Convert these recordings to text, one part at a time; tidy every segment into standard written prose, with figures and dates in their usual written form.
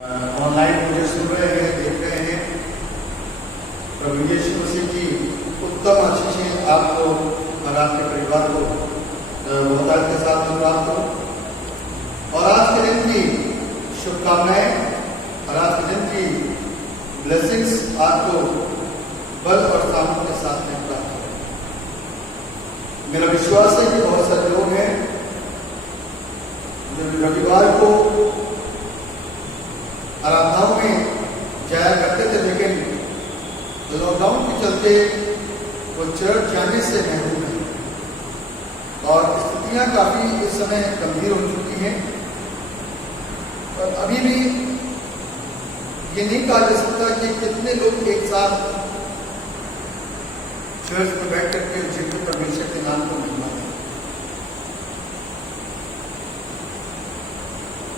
Online मुझे सुन रहे हैं, देख रहे हैं। प्रभु यीशु मसीह की उत्तम आशीषें आपको और आपके परिवार को बहुतायत के साथ में प्राप्त हो। और आज के दिन की शुभकामनाएं और आज के दिन की ब्लेसिंग्स आपको बल और सामर्थ के साथ में प्राप्त हो। मेरा विश्वास है कि बहुत सारे लोग हैं जो रविवार को आराधनाओं में जाया करते थे, लेकिन लॉकडाउन के चलते वो चर्च जाने से महरूम है और स्थितियां काफी इस समय गंभीर हो चुकी हैं। और अभी भी ये नहीं कहा जा सकता कि कितने लोग एक साथ चर्च में बैठ करके जीवित परमेश्वर के नाम को महिमा दें।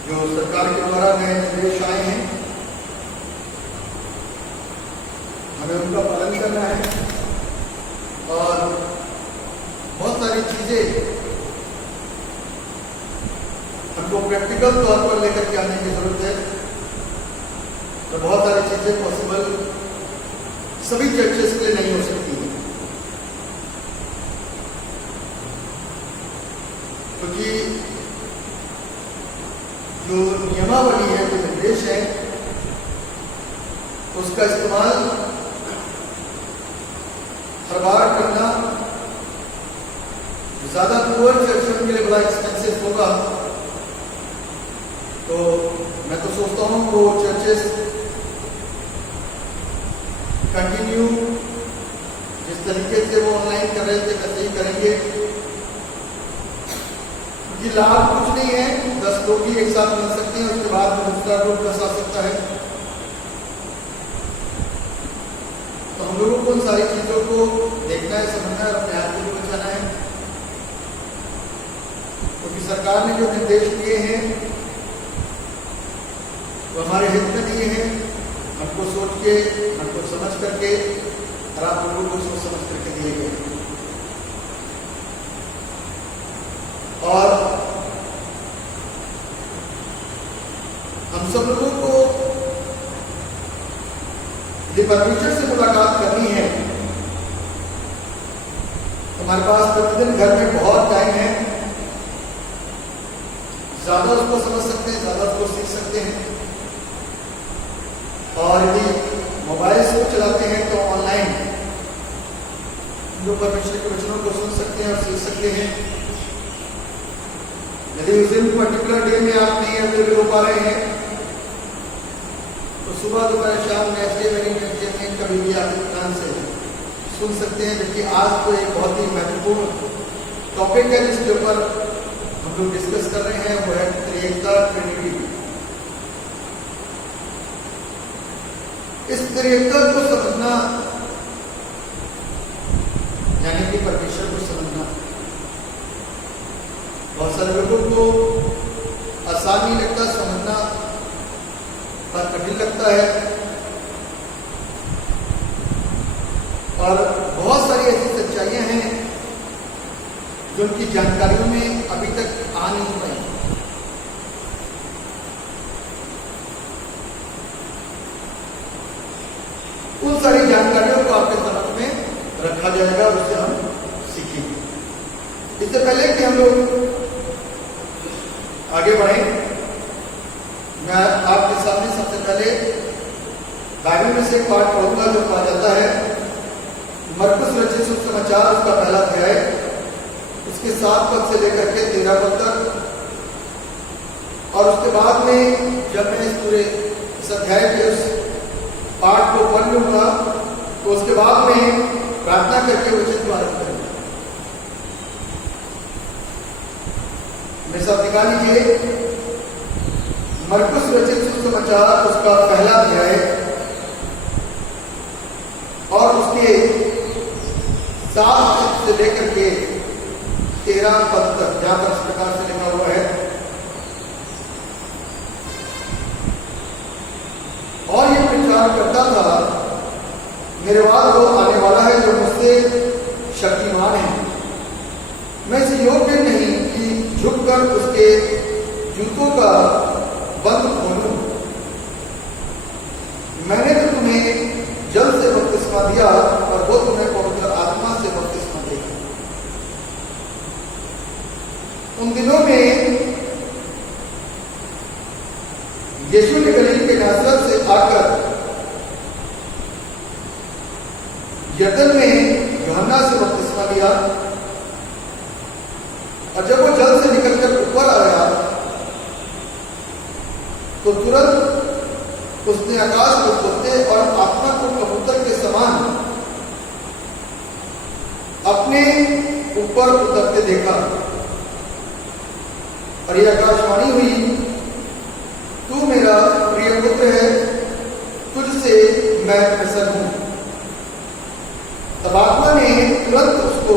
जो सरकार के द्वारा नए निर्देश आए हैं, हमें उनका पालन करना है और बहुत सारी चीजें हमको प्रैक्टिकल तौर पर लेकर के आने की जरूरत है। तो बहुत सारी चीजें पॉसिबल सभी चर्चेस के लिए नहीं हो सकती है, क्योंकि जो नियमावली है, जो निर्देश है, उसका इस्तेमाल हर बार करना ज्यादा पुअर चर्चों के लिए बड़ा एक्सपेंसिव होगा। तो मैं तो सोचता हूं वो चर्चेस कंटिन्यू जिस तरीके से वो ऑनलाइन कर रहे थे वैसे ही करेंगे, क्योंकि लाभ कुछ नहीं है। 10 लोग ही एक साथ मिल सकते हैं, उसके बाद दूसरा ग्रुप दस आ सकता है। तो हम लोगों को उन सारी चीजों को देखना है, समझना है और अपने आप को बचाना है, क्योंकि सरकार ने जो निर्देश दिए हैं वो हमारे हित में दिए हैं। हमको सोच के, हमको समझ करके और आप लोगों को सोच समझ करके दिए गए। और हम सब लोगों को यदि परमेश्वर से मुलाकात करनी है, हमारे पास प्रतिदिन घर में बहुत टाइम है। ज्यादा उसको समझ सकते हैं, ज्यादा उसको सीख सकते हैं। और यदि मोबाइल से चलाते हैं तो ऑनलाइन जो परमेश्वर के वचनों को सुन सकते हैं और सीख सकते हैं। यदि उस दिन पर्टिकुलर डे में आप नहीं अवेलेबल हो पा रहे हैं तो सुबह दोपहर शाम नेक्स्ट डे में कभी भी आप ध्यान से सुन सकते हैं। जबकि आज तो एक बहुत ही महत्वपूर्ण टॉपिक है जिसके ऊपर हम लोग डिस्कस कर रहे हैं, वो है त्रिएकता, ट्रिनिटी। इस त्रिएकता को समझना यानी कि परमेश्वर को समझना बहुत सारे लोगों को आसान नहीं लगता, समझना पर कठिन लगता है। और बहुत सारी ऐसी सच्चाइयां हैं जो उनकी जानकारियों में अभी तक आ नहीं पाई। उन सारी जानकारियों को आपके समक्ष में रखा जाएगा, उससे हम सीखेंगे। इससे पहले कि हम लोग आगे बढ़े, मैं आपके सामने सबसे पहले बाइबल में से एक पाठ पढ़ूंगा जो कहा जाता है मरकुस रचित सुसमाचार, उसका पहला अध्याय, उसके 7 पद से लेकर के 13 पद तक। और उसके बाद में जब मैं इस पूरे इस अध्याय के उस पाठ को पढ़ लूंगा तो उसके बाद में प्रार्थना करके वचन को आरंभ करूंगा। मेरे साथ निकाल लीजिए मरकुस रचित सुसमाचार, उसका पहला अध्याय और उसके 7 पद से लेकर के 13 पद तक, जहां पर इस प्रकार से लिखा हुआ है, और ये विचार करता था, मेरे बाद वो आने वाला है जो मुझसे शक्तिमान है। मैं इसे योग्य नहीं कि झुककर उसके जूतों का बंद खोलूं। यीशु ने गलील के नासरत से आकर यरदन में यूहन्ना से बपतिस्मा लिया, और जब वो जल से निकलकर ऊपर आया तो तुरंत उसने आकाश को खोलते और आत्मा को कबूतर के समान अपने ऊपर उतरते देखा, और यह आकाशवाणी हुई, तू मेरा प्रिय पुत्र है, तुझसे मैं प्रसन्न हूं। तब आत्मा ने तुरंत उसको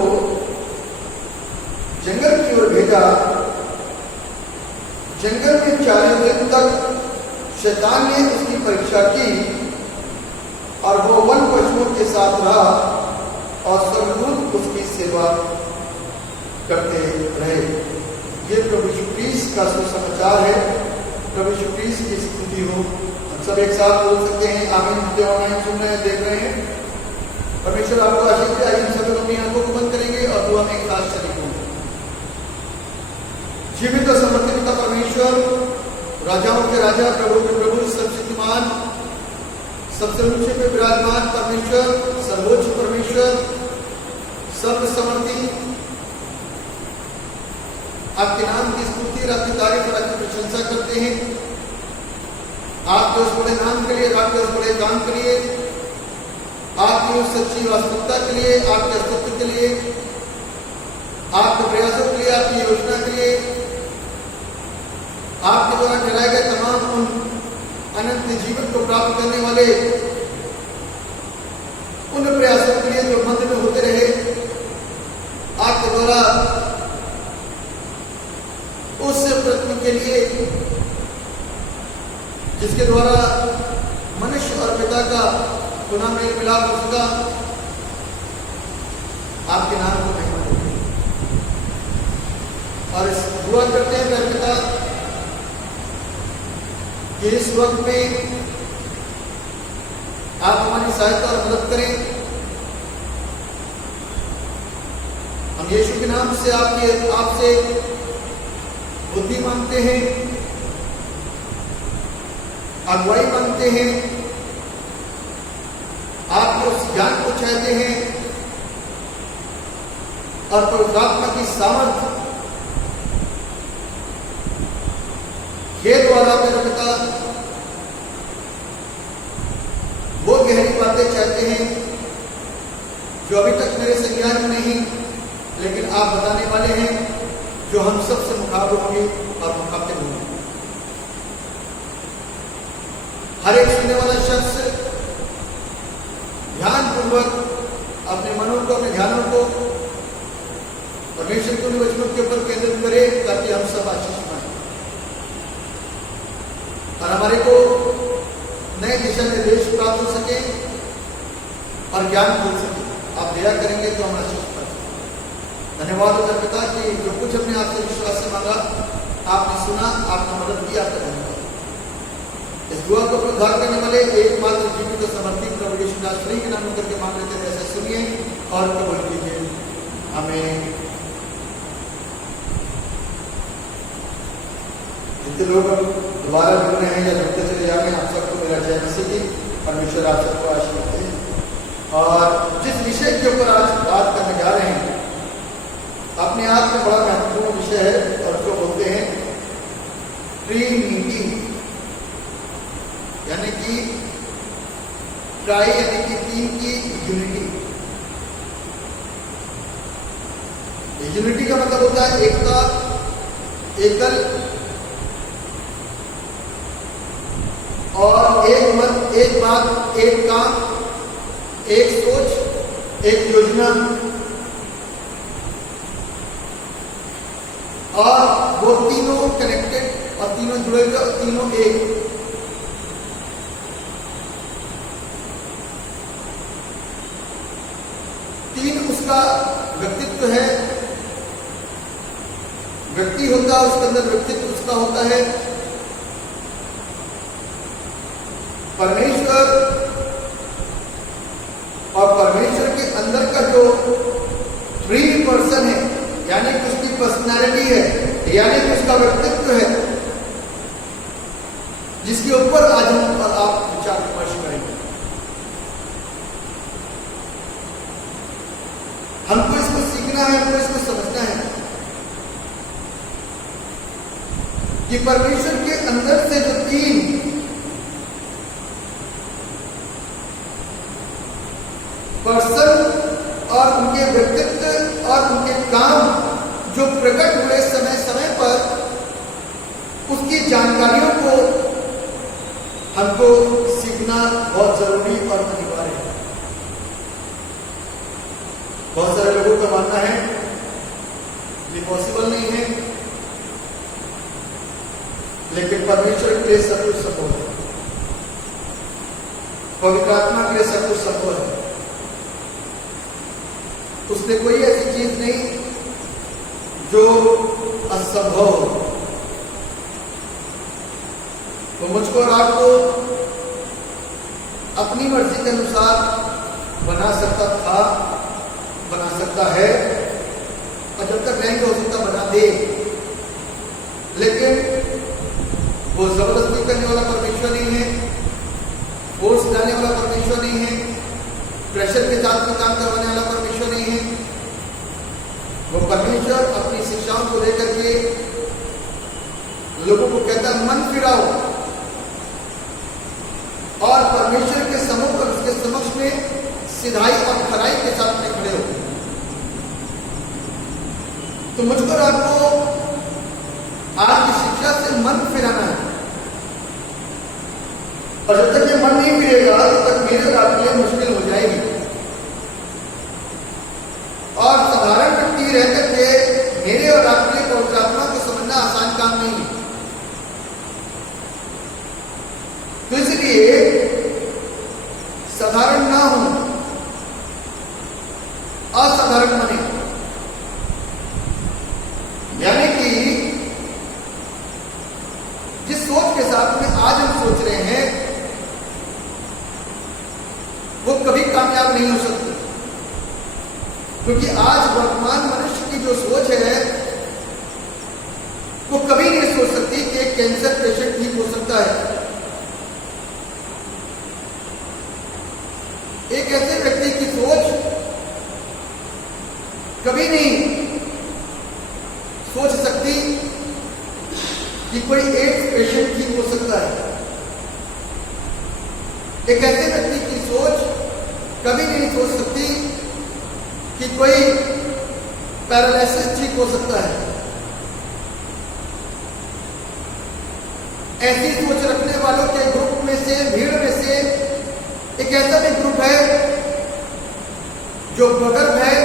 जंगल की ओर भेजा। जंगल में 40 दिन तक शैतान ने उसकी परीक्षा की, और वो वन पशुओं के साथ रहा और स्वर्गदूत उसकी सेवा करते रहे। ये प्रभु यीशु क्रिस्त का सुसमाचार है। प्रभु यीशु क्रिस्त की स्तुति हो। हम सब एक साथ बोल सकते हैं आमीन। जो ऑनलाइन सुन रहे हैं, देख रहे हैं, परमेश्वर आपको आशीष दे। आइए हम सब लोग अपनी आंखों को बंद करेंगे और दुआ में एक साथ शरीक होंगे। जीवित और समर्थित पिता परमेश्वर, राजाओं के राजा, प्रभु के प्रभु, सर्वशक्तिमान, सबसे ऊंचे पे विराजमान परमेश्वर, सर्वोच्च परमेश्वर, सर्व समर्थी, आपके नाम की स्तुति और आपकी तारीफ और आपकी प्रशंसा करते हैं। आपके उस बड़े नाम के लिए, आपके उस बड़े काम के लिए, आपकी उस सच्ची वास्तविकता के लिए, आपके अस्तित्व के लिए, आपके प्रयासों के लिए, आपकी योजना के लिए, आपके द्वारा ठहराए गए तमाम उन अनंत जीवन को प्राप्त करने वाले उन प्रयासों के लिए जो मंद में होते रहे, आपके द्वारा उस पृथ्वी के लिए जिसके द्वारा मनुष्य और पिता का पुनः मेल मिलाप हो सका, आपके नाम को महिमा देते हैं और इस दुआ करते हैं मेरे पिता कि इस वक्त में आप हमारी सहायता और मदद करें। हम यीशु के नाम से आपसे बुद्धि मांगते हैं, अगुवाई मांगते हैं, आपके उस ज्ञान को चाहते हैं और पवित्र आत्मा की सामर्थ्य के द्वारा मेरे पिता वो गहरी बातें चाहते हैं जो अभी तक मेरे संज्ञान में नहीं, लेकिन आप बताने वाले हैं, जो हम सबसे मुखातिब होंगे और मुखातिब होंगे। हर एक सुनने वाला शख्स ध्यानपूर्वक अपने मनों को, अपने ध्यानों को परमेश्वर के वचनों के ऊपर केंद्रित करे, ताकि हम सब आशीष पाएं और हमारे को नए दिशा निर्देश प्राप्त हो सके और ज्ञान मिल सके। आप दया करेंगे तो हम आशीष पाएंगे। धन्यवाद होता पिता कि जो कुछ हमने आपसे विश्वास से मांगा, आपने सुना, आपने मदद की, आपका धन्यवाद। इस दुआ को उद्धार करने वाले एकमात्र जीवित और समर्पित प्रभु यीशु नासरी के नाम करके मांग लेते हैं। ऐसा सुनिए और कबूल कीजिए। आमीन। जितने लोग दोबारा जुड़ रहे हैं या जुड़ते चले जा रहे हैं, आप सबको मेरा जय मसीह की। परमेश्वर आप सबको आशीर्वाद दे। और जिस विषय के ऊपर आज बात करने जा रहे हैं, अपने आप में बड़ा महत्वपूर्ण विषय है और उसको बोलते हैं ट्रिनिटी, यानी कि ट्राई, यानी कि तीन की यूनिटी। यूनिटी का मतलब होता है एकता, एकल और एक मत, एक बात, एक काम, एक सोच, एक योजना, और वो तीनों कनेक्टेड और तीनों जुड़े हुए और तीनों एक। तीन उसका व्यक्तित्व है, व्यक्ति होता है उसके अंदर, व्यक्तित्व उसका होता है। परमेश्वर और परमेश्वर के अंदर का जो 3 पर्सन है, यानी कि उसकी पर्सनैलिटी है, यानी कि उसका व्यक्तित्व है, जिसकी ऊपर आज हम और आप विचार विमर्श करेंगे। हमको इसको सीखना है, हमको इसको समझना है कि परमेश्वर के अंदर से जो तीन पर्सन और उनके व्यक्तित्व और उनके काम जो प्रकट हुए समय समय पर, उसकी जानकारियों को हमको सीखना बहुत जरूरी और अनिवार्य है। बहुत सारे लोगों का मानना है ये पॉसिबल नहीं है, लेकिन परमेश्वर के लिए सब कुछ संभव है, पवित्र आत्मा के लिए सब कुछ संभव है। उसने कोई ऐसी चीज नहीं जो असंभव हो। तो मुझको और आपको अपनी मर्जी के अनुसार बना सकता था, बना सकता है, और जब तक नहीं हो सकता बना दे, लेकिन वो जबरदस्ती करने वाला परमेश्वर नहीं है, फोर्स डालने वाला परमेश्वर नहीं है, प्रेशर के साथ में काम करवाने वाला परमेश्वर नहीं है। वो परमेश्वर अपनी शिक्षाओं को लेकर के लोगों को कहता है मन फिराओ, और परमेश्वर के सम्मुख और उसके समक्ष में सिधाई और खराई के साथ में खड़े हो। तो मुझको और आपको आज की शिक्षा से मन फिराना है, और जब तक ये मन नहीं फिरेगा तब तक मेरे और आपके लिए मुश्किल हो जाएगी। और साधारण व्यक्ति रह करके मेरे और आपके लिए पवित्र आत्मा को समझना आसान काम नहीं है। तो इसलिए साधारण ना हो, असाधारण बने, यानी कि जिस सोच के साथ में आज हम सोच रहे हैं वो कभी कामयाब नहीं हो सकती, क्योंकि आज वर्तमान मनुष्य की जो सोच है वो कभी नहीं सोच सकती कि एक कैंसर पेशेंट ठीक हो सकता है। एक ऐसे व्यक्ति की सोच कभी नहीं सोच सकती कि कोई एड्स पेशेंट ठीक हो सकता है। एक ऐसे व्यक्ति की सोच कभी नहीं सोच सकती कि कोई पैरालिसिस ठीक हो सकता है। ऐसी सोच रखने वालों के ग्रुप में से, भीड़ में से एक ऐसा भी ग्रुप है जो बगैर भय,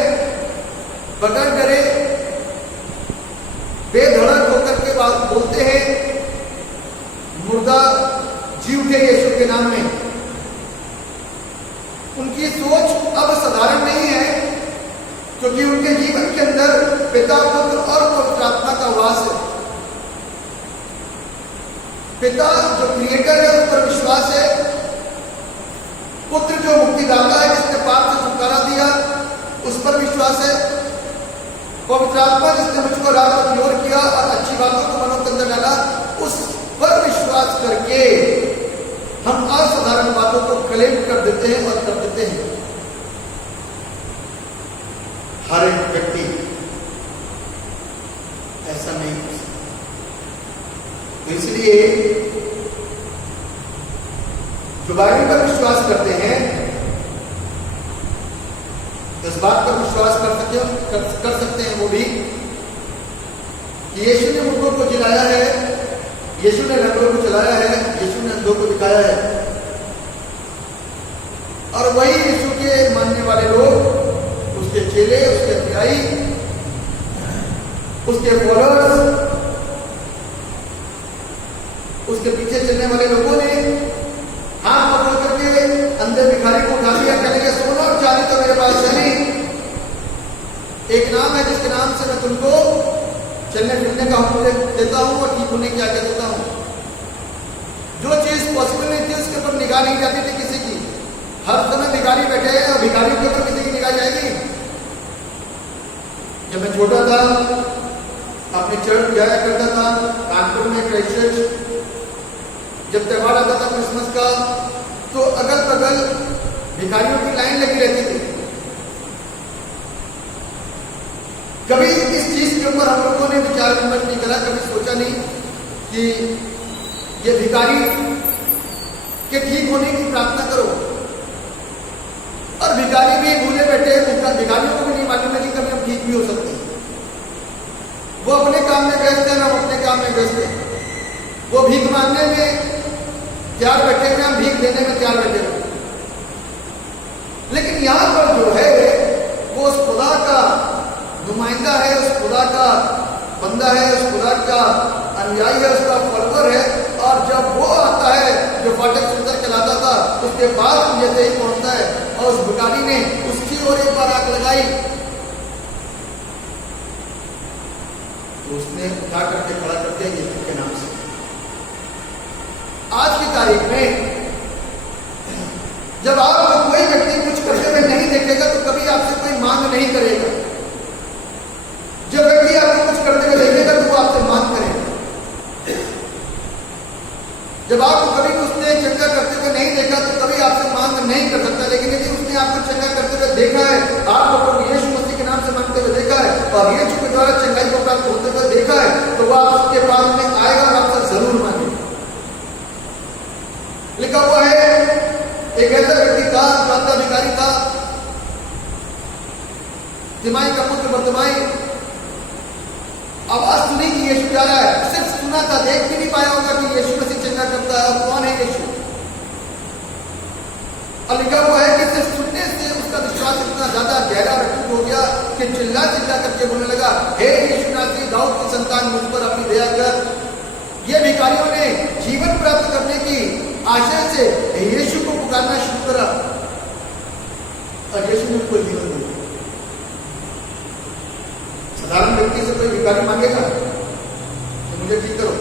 बगैर डरे, बेधड़क होकर के बात बोलते हैं, मुर्दा जी उठे यीशु के नाम में। उनकी सोच अब साधारण नहीं है, क्योंकि उनके जीवन के अंदर पिता, पुत्र और पवित्र आत्मा का वास है। पिता जो क्रिएटर है उस पर विश्वास है, पुत्र जो मुक्तिदाता है जिसने पाप से छुटकारा दिया उस पर विश्वास है, पवित्र आत्मा जिसने मुझको रात को प्योर किया और अच्छी बातों को मनों के अंदर डाला, उस पर विश्वास करके हम असाधारण बातों को क्लेम कर देते हैं और कर देते हैं। हर एक व्यक्ति ऐसा नहीं हो सकता। तो इसलिए जो बाइबल पर विश्वास करते हैं इस बात पर विश्वास कर सकते हैं वो भी कि यीशु ने मुर्दों को जिलाया है, यीशु ने लंगड़ों को चलाया है, यीशु ने अंधों को दिखाया है। और वही यीशु के मानने वाले लोग, उसके चेले, उसके अनुयायी, उसके फॉलोअर्स, उसके पीछे चलने वाले लोगों ने हाथ पकड़ करके अंधे भिखारी को उठा लिया, कहेंगे सोना और चांदी तो मेरे पास है नहीं, एक नाम है जिसके नाम से मैं तुमको चलने फिरने का हुक्म देता हूं और ठीक होने की आज्ञा देता हूं। जो चीज पॉसिबल नहीं थी उसके ऊपर निगाह नहीं जाती थी किसी की। हर समय भिखारी बैठे हैं और भिखारियों के ऊपर किसी की निगाह जाएगी। जब मैं छोटा था अपने चर्च जाया करता था, कानपुर में क्राइस्ट चर्च, जब त्योहार आता था क्रिसमस का, तो अगल बगल भिखारियों की लाइन लगी रहती थी। कभी इस चीज के ऊपर हम लोगों ने विचार विमर्श नहीं करा, कभी सोचा नहीं कि ये भिखारी के ठीक होने की प्रार्थना करो। और भिखारी भी भूले बैठे, भिखारियों को भी नहीं मालूम है कि कभी हम ठीक भी हो सकते हैं। वो अपने काम में व्यस्त है, हम अपने काम में व्यस्त हैं। वो भीख मांगने में तैयार बैठे हैं, हम भीख देने में तैयार बैठे हैं। लेकिन यहां पर जो है वो उस खुदा का नुमाइंदा है, उस खुदा का बंदा है, उस खुदा का अनुयायी है, उसका फॉलोअर है। और जब वो आता है जो फाटक सुंदर चलाता था, उसके बाद जैसे ही पहुंचता है और उस भिखारी ने उसकी ओर एक बार आग लगाई, तो उसने उठा करके खड़ा करके यीशु के नाम से। आज की तारीख में जब आपको कोई व्यक्ति कुछ करते हुए नहीं देखेगा तो कभी आपसे कोई मांग नहीं करेगा। जब व्यक्ति आपको कुछ करते हुए देखेगा तो वो आपसे मांग करेगा। जब आपको कभी उसने चंगा करते हुए नहीं देखा तो कभी आपसे मांग नहीं कर सकता। लेकिन यदि उसने आपको चंगा करते हुए देखा है, आपको प्रभु यीशु मसीह के नाम से मांगते हुए देखा है और यीशु के द्वारा चंगाई को प्राप्त होते हुए देखा है, तो वह आपके पास में आएगा और आपसे जरूर मांगेगा। लिखा हुआ है एक ऐसा व्यक्ति था जो भिखारी था, तिमाई का पुत्र बर्तिमाई। आवाज सुनी कि यीशु जा रहा है, सिर्फ सुना था, देख भी नहीं पाया होगा कि यीशु मसीह चंगा करता है और कौन है यीशु। और लिखा हुआ है कि सिर्फ सुनने से उसका विश्वास इतना ज्यादा गहरा रखूट हो गया कि चिल्ला चिल्ला करके बोलने लगा, हे यीशु नासरी, दाऊद की संतान, मुझ पर अपनी दया कर। ये भिखारियों ने जीवन प्राप्त करने की आशय से यीशु को पुकारना शुरू करा और यीशु ने उनको जीवन दिया। साधारण व्यक्ति से कोई भिखारी मांगेगा तो मुझे ठीक करो,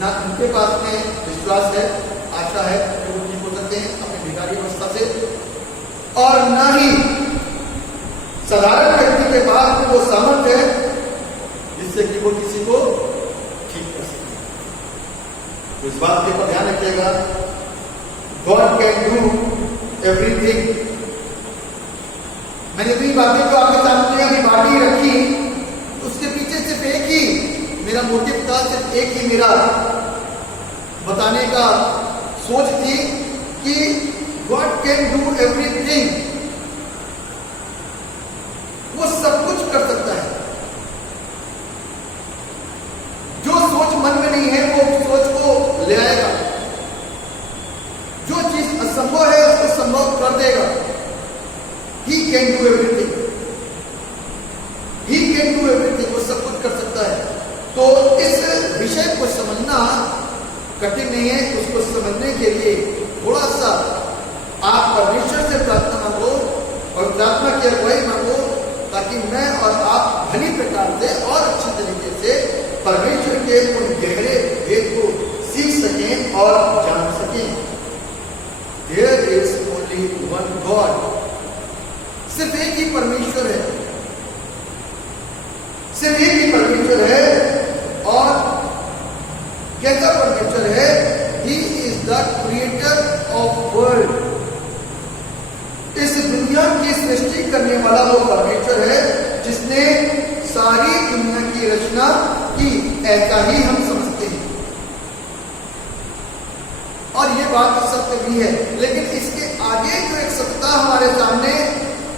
ना उनके पास में विश्वास है, आशा है कि वो ठीक हो सकते हैं अपनी भिखारी अवस्था से, और ना ही साधारण व्यक्ति के पास में वो सामर्थ्य है जिससे कि वो किसी को ठीक कर सके। तो इस बात के ऊपर ध्यान रखिएगा, गॉड कैन डू एवरीथिंग। मैंने भी बातें जो आपके सामने अभी बाटी रखी, उसके पीछे सिर्फ एक ही मेरा मोटिव था, सिर्फ एक ही मेरा बताने का सोच थी कि गॉड कैन डू एवरीथिंग। वो सब कुछ कर सकता है। जो सोच मन में नहीं है वो सोच को ले आएगा। जो चीज असंभव है उसको संभव कर देगा। He can do everything. He can do everything. वो सब कुछ कर सकता है। तो इस विषय को समझना कठिन नहीं है। उसको समझने के लिए थोड़ा सा आप परमेश्वर से प्रार्थना मांगो और प्रार्थना की अगुवाई मांगो, ताकि मैं और आप भली प्रकार से और अच्छी तरीके से परमेश्वर के उन गहरे भेद को सीख सकें और जान सकें। There is only one God. सिर्फ एक ही परमेश्वर है, सिर्फ एक ही परमेश्वर है। और कैसा परमेश्वर है? He is the creator of world. इस दुनिया की सृष्टि करने वाला वो परमेश्वर है जिसने सारी दुनिया की रचना की। ऐसा ही हम समझते हैं और ये बात सत्य भी है। लेकिन इसके आगे जो एक सत्ता हमारे सामने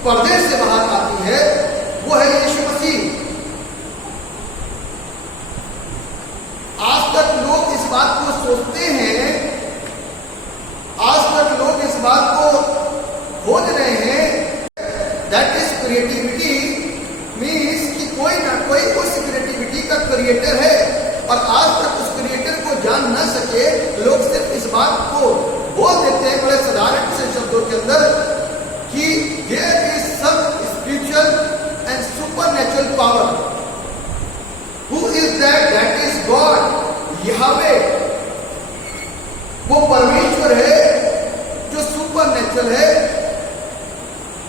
पर्दे से बाहर आती है वो है यीशु मसीह। आज तक लोग इस बात को सोचते हैं, आज तक लोग इस बात को खोज रहे हैं, दैट इज क्रिएटिविटी मीन्स कि कोई ना कोई उस क्रिएटिविटी का क्रिएटर है। और आज तक उस क्रिएटर को जान न सके लोग सिर्फ इस बात को बोल देते हैं बड़े साधारण से शब्दों के अंदर कि there is some spiritual and supernatural power. Who is that? That is God, Yahweh. वो परमेश्वर है जो सुपरनैचुरल है,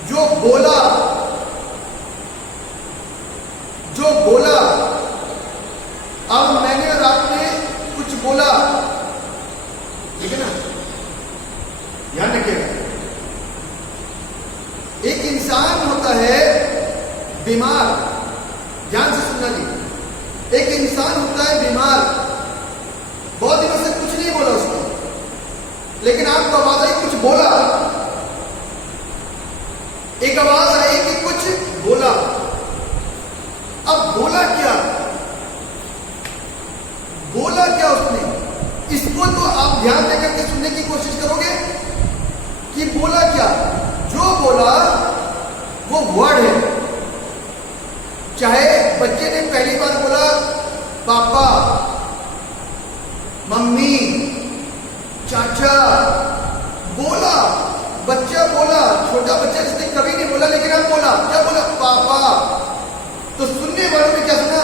जो बोला अब मैंने और आपने कुछ बोला है बीमार। ध्यान से सुनना जी, एक इंसान होता है बीमार, बहुत दिनों से कुछ नहीं बोला उसने, लेकिन आपको आवाज आई कुछ बोला, एक आवाज आई कि कुछ बोला। अब बोला क्या? बोला क्या उसने? इसको तो आप ध्यान देकर के सुनने की कोशिश करोगे कि बोला क्या। जो बोला वो वर्ड है। चाहे बच्चे ने पहली बार बोला पापा, मम्मी, चाचा, बोला, बच्चा बोला, छोटा बच्चा जिसने कभी नहीं बोला लेकिन अब बोला। क्या बोला? पापा। तो सुनने वालों ने क्या सुना?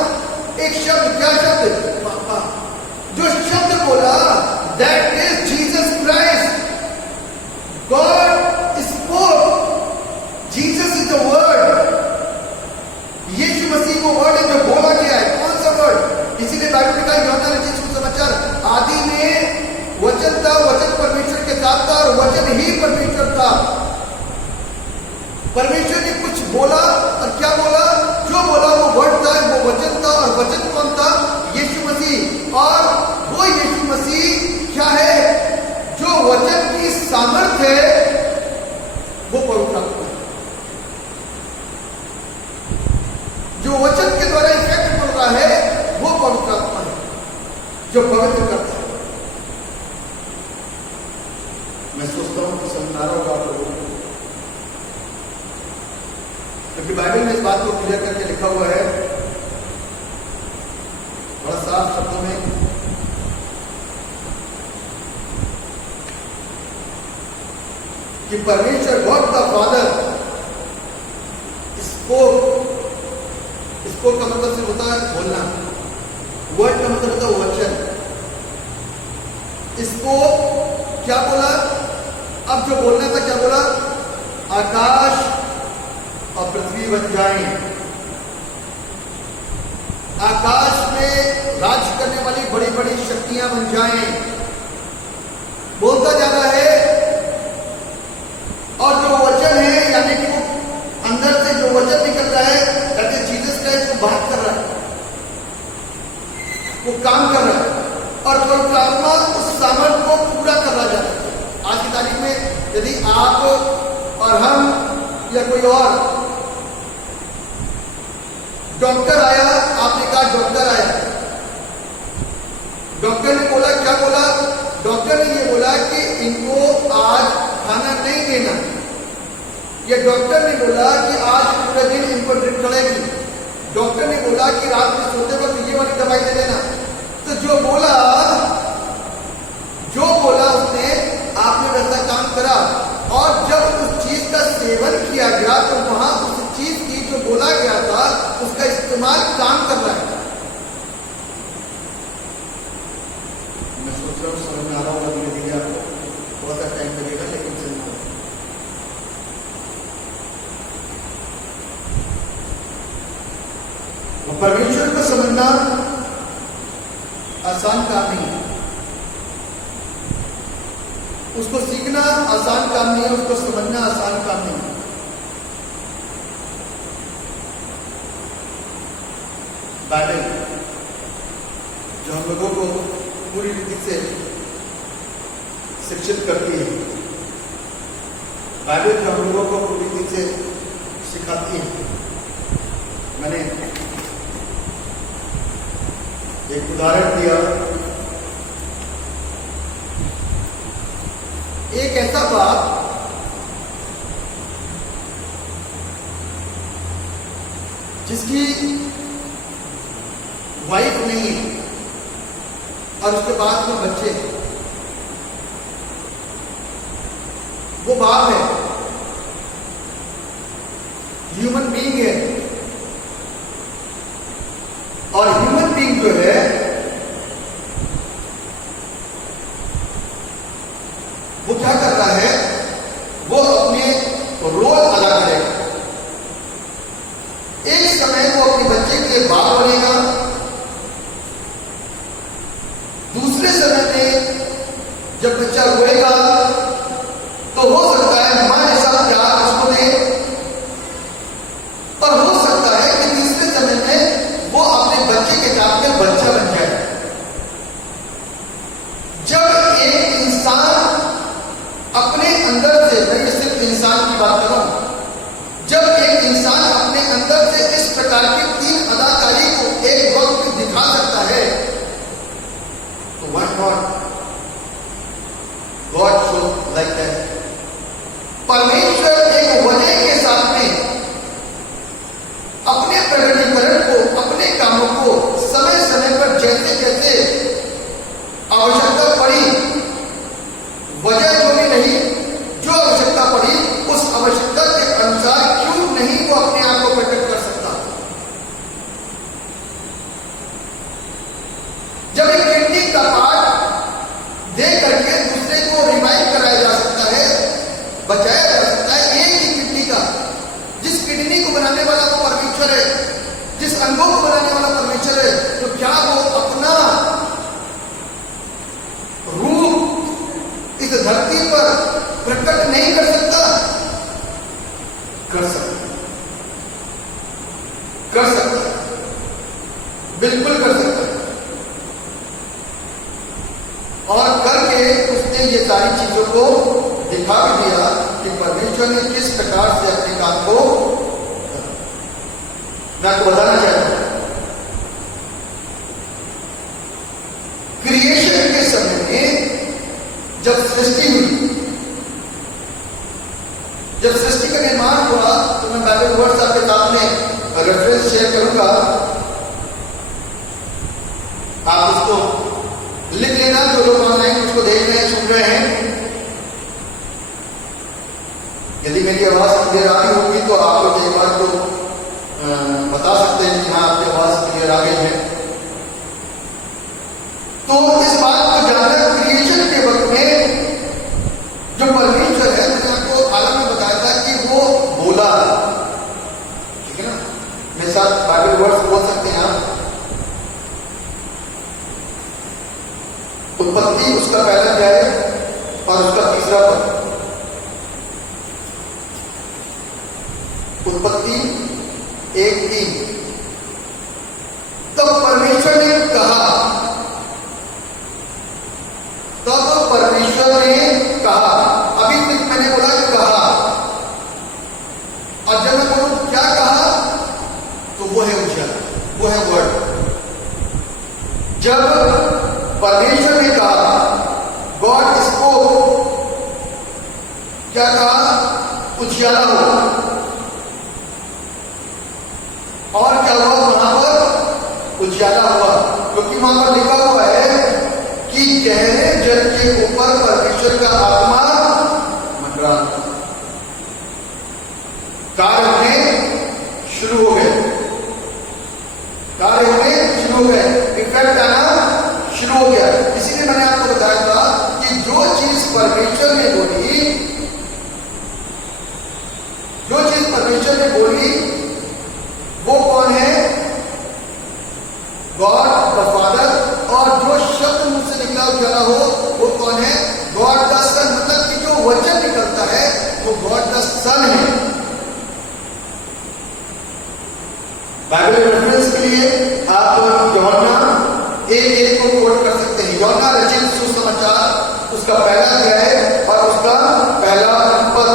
एक शब्द। क्या शब्द? पापा। जो शब्द बोला that is Jesus Christ. God spoke. Jesus is the word. यीशु मसीह वो वर्ड है जो बोला गया है। कौन सा वर्ड? इसीलिए बाइबल में कहा यूहन्ना रचित सुसमाचार आदि में वचन था, वचन परमेश्वर के साथ था और वचन ही परमेश्वर था। परमेश्वर ने कुछ बोला और क्या बोला? जो बोला वो वर्ड था, वो वचन था। और वचन कौन था? यीशु मसीह। और वो यीशु मसीह क्या है? जो वचन की सामर्थ्य है वो पवित्र आत्मा है। जो वचन के द्वारा इफेक्ट पड़ रहा है वो पवित्र आत्मा है, जो पवित्र करता है। मैं सोचता हूं कि समझ आ रहा होगा आप लोगों को, क्योंकि बाइबल में इस बात को क्लियर करके लिखा हुआ है बड़ा साफ शब्दों में कि परमेश्वर God the father spoke. Spoke का मतलब सिर्फ होता है बोलना, वर्ड का मतलब होता है वचन। स्पोक क्या बोला? अब जो बोलना था क्या बोला? आकाश और पृथ्वी बन जाएं। आकाश में राज करने वाली बड़ी बड़ी शक्तियां बन जाएं। बोलता जा रहा है और जो वचन है यानी कि वो अंदर से जो वचन निकल रहा है दैट इज जीसस क्राइस्ट, वो बात कर रहा है, वो काम कर रहा है और पवित्र आत्मा उस सामर्थ्य को पूरा कर रहा जाता है। आज की तारीख में यदि आप और हम या कोई और डॉक्टर आया, आपने कहा डॉक्टर आया, डॉक्टर ने बोला, क्या बोला? डॉक्टर ने ये बोला कि इनको आज खाना नहीं देना, या डॉक्टर ने बोला कि आज पूरे दिन इनको ड्रिप चढ़ेगी, डॉक्टर ने बोला कि रात में सोते वक्त ये वाली दवाई दे देना। तो जो बोला उसने, आपने वैसा काम करा और जब उस चीज का सेवन किया गया तो वहां उस चीज की जो बोला गया था उसका इस्तेमाल काम कर रहा है। मैं सोच रहा हूं समझ में आ रहा होगा धीरे धीरे, आपको बहुत सा टाइम लगेगा लेकिन चलना। परमेश्वर को समझना आसान काम नहीं है, उसको सीखना आसान काम नहीं है, उसको समझना आसान काम नहीं है। बाइबल जो हम लोगों को पूरी रीति से शिक्षित करती है, बाइबल जो हम लोगों को पूरी रीति से सिखाती है। मैंने एक उदाहरण दिया, एक ऐसा बाप जिसकी वाइफ नहीं है और उसके बाद में बच्चे हैं, वो बाप है, ह्यूमन बीइंग है। और ह्यूमन बीइंग जो है वो क्या कर रहा है? वो अपने रोल अदा करेगा। एक समय वो अपने बच्चे के बाप बनेगा, दूसरे समय में जब बच्चा रोएगा तो हो सकता है मां जैसा प्यार उसको दे, अपने अंदर से, मैं ये सिर्फ इंसान की बात कर रहा हूं, जब एक इंसान अपने अंदर से इस प्रकार की 3 अदाकारी को एक वक्त दिखा सकता है, तो why not God show like that. परमेश्वर एक वजह के साथ में अपने प्रकटीकरण को, अपने कामों को समय समय पर जैसे जैसे आवश्यकता पड़ी, वजह जो भी नहीं, जो आवश्यकता पड़ी उस आवश्यकता के अनुसार क्यों नहीं वो अपने आप को प्रकट कर सकता। जब एक किडनी का पार्ट दे करके दूसरे को रिवाइव कराया जा सकता है, बचाया जा सकता है, एक ही किडनी का, जिस किडनी को बनाने वाला वो परमेश्वर है, जिस अंगों को बनाने वाला परमेश्वर है, तो क्या वो अपना रूप इस धरती पर प्रकट नहीं कर सकता? कर सकता, कर सकता, बिल्कुल कर सकता है। और करके उसने ये सारी चीजों को दिखा भी दिया कि परमेश्वर ने किस प्रकार से अपने काम को, मैं आपको बताना चाहता हूं, क्रिएशन के समय में जब सृष्टि हुई, जब सृष्टि का निर्माण हुआ, तो मैं बाइबल वर्ड्स आपके सामने रेफरेंस शेयर करूंगा, आप उसको लिख लेना, जो लोग ऑनलाइन उसको देख रहे हैं, सुन रहे हैं। यदि मेरी आवाज क्लियर आ रही होगी तो आप लोग एक बार तो बता सकते हैं कि हाँ आपकी आवाज क्लियर आ गई है। तो इस बात को जानना, क्रिएशन के वक्त में जो परमेश्वर है, मैंने आपको आलम में बताया था कि वो बोला, ठीक है ना, मेरे साथ बाइबल वर्ड्स बोल सकते हैं आप। उत्पत्ति उसका पहला अध्याय और उसका तीसरा पद। उत्पत्ति 1:3। तब परमेश्वर ने कहा, तब परमेश्वर ने कहा, अभी तक मैंने बोला कि कहा, और जब मैं बोलूं क्या कहा, तो वो है उजाला, वो है वर्ड। जब परमेश्वर ने कहा, गॉड इसको क्या कहा, उजाला हो। और क्या हुआ वहां पर, उजाला हुआ, क्योंकि वहां पर लिखा हुआ है कि गहरे जल के ऊपर परमेश्वर का आत्मा मंडरा, कार्य होने शुरू हो गए, कार्य होने शुरू हो गए, इफेक्ट आना शुरू हो गया। इसीलिए मैंने आपको बताया था कि जो चीज परमेश्वर ने बोली, जो चीज परमेश्वर ने बोली, वो कौन है, गॉड द फादर, और जो शब्द मुझसे निकला उजाला हो वो कौन है, गॉड द सन। मतलब कि जो वचन निकलता है वो गॉड द सन है। बाइबल रेफरेंस के लिए आप यूहन्ना 1:1 को कोट कर सकते हैं। यूहन्ना रचित सुसमाचार उसका पहला अध्याय और उसका पहला पद।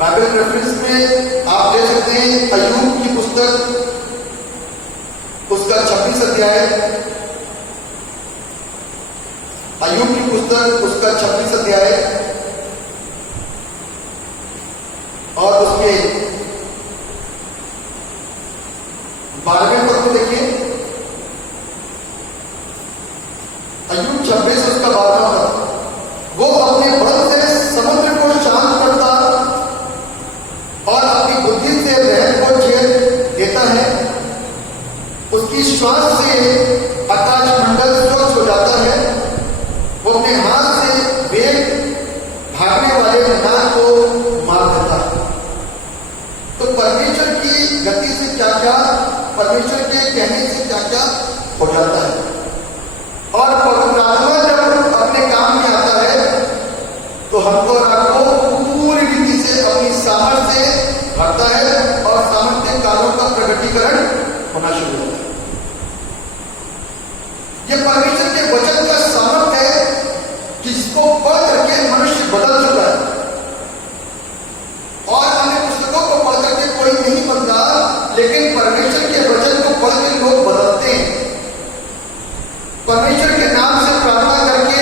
बाइबल रेफरेंस में आप ले सकते हैं अय्यूब की पुस्तक उसका 26 अध्याय, अय्यूब की पुस्तक उसका 26 अध्याय और उसके 12वें पद को देखिए। अय्यूब 26 उसका 12वां पद। वो अपने बल से समुद्र को शांत करता और अपनी बुद्धि से रहन को झेल देता है। उसकी श्वास से आकाश मंडल स्वच्छ हो जाता है। वो अपने हाथ से वेग भागने वाले नाग को मार देता है। तो परमेश्वर की गति से क्या क्या, परमेश्वर के कहने से क्या क्या हो जाता है। और पवित्र आत्मा जब अपने काम में आता है तो हमको और आपको पूरी रीति से अपनी सामर्थ्य से भरता है और सामर्थ्य कार्यों का प्रकटीकरण होना शुरू होता है। ये परमेश्वर के वचन का सामर्थ्य है कि जिसको पढ़ करके मनुष्य बदल चुका है। और अन्य पुस्तकों को पढ़ करके कोई नहीं बदला, लेकिन परमेश्वर के वचन को पढ़ के लोग बदलते हैं। परमेश्वर के नाम से प्रार्थना करके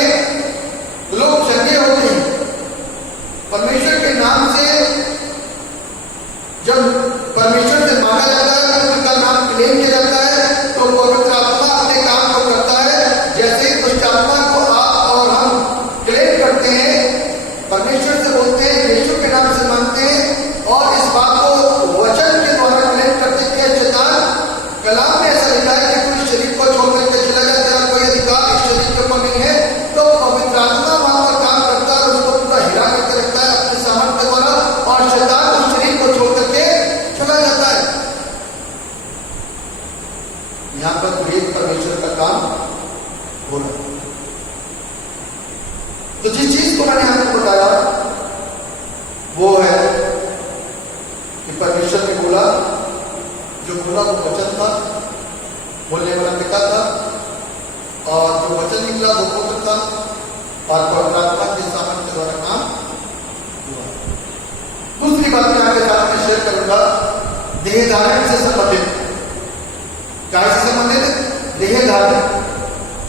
लोग चंगे होते हैं। परमेश्वर के नाम से जब परमेश्वर से मांगा जाता है, उनका नाम क्लेम किया जाता है, तो पवित्र आत्मा अपने काम को करता है। जैसे ही दुष्ट आत्मा को आप और हम क्लेम करते हैं, परमेश्वर से बोलते हैं, यीशु के नाम से मांगते हैं और इस बात को वचन के द्वारा क्लेम करते हैं। शैतान कलाम में ऐसा लिखा है कि कोई शरीर को छोड़ करके चला जाता है, कोई अधिकार इस शरीर के ऊपर नहीं है, तो पवित्र आत्मा वहां पर काम करता है और उसको पूरा हिला करके रखता है अपने सामर्थ्य द्वारा, और शैतान उस शरीर को छोड़ करके चला जाता है। यहां पर एक परमेश्वर का काम हो रहा है। तो जिस चीज को मैंने आपको बताया वो है कि परमेश्वर ने बोला, जो बोला वो वचन था, बोलने वाला पिता था, और जो वचन निकला वो पुत्र था, और पवित्र आत्मा के सामर्थ्य द्वारा काम हुआ। दूसरी बात मैं आपके साथ में शेयर करूंगा, देह धारण से संबंधित। क्या से संबंधित? देह धारण।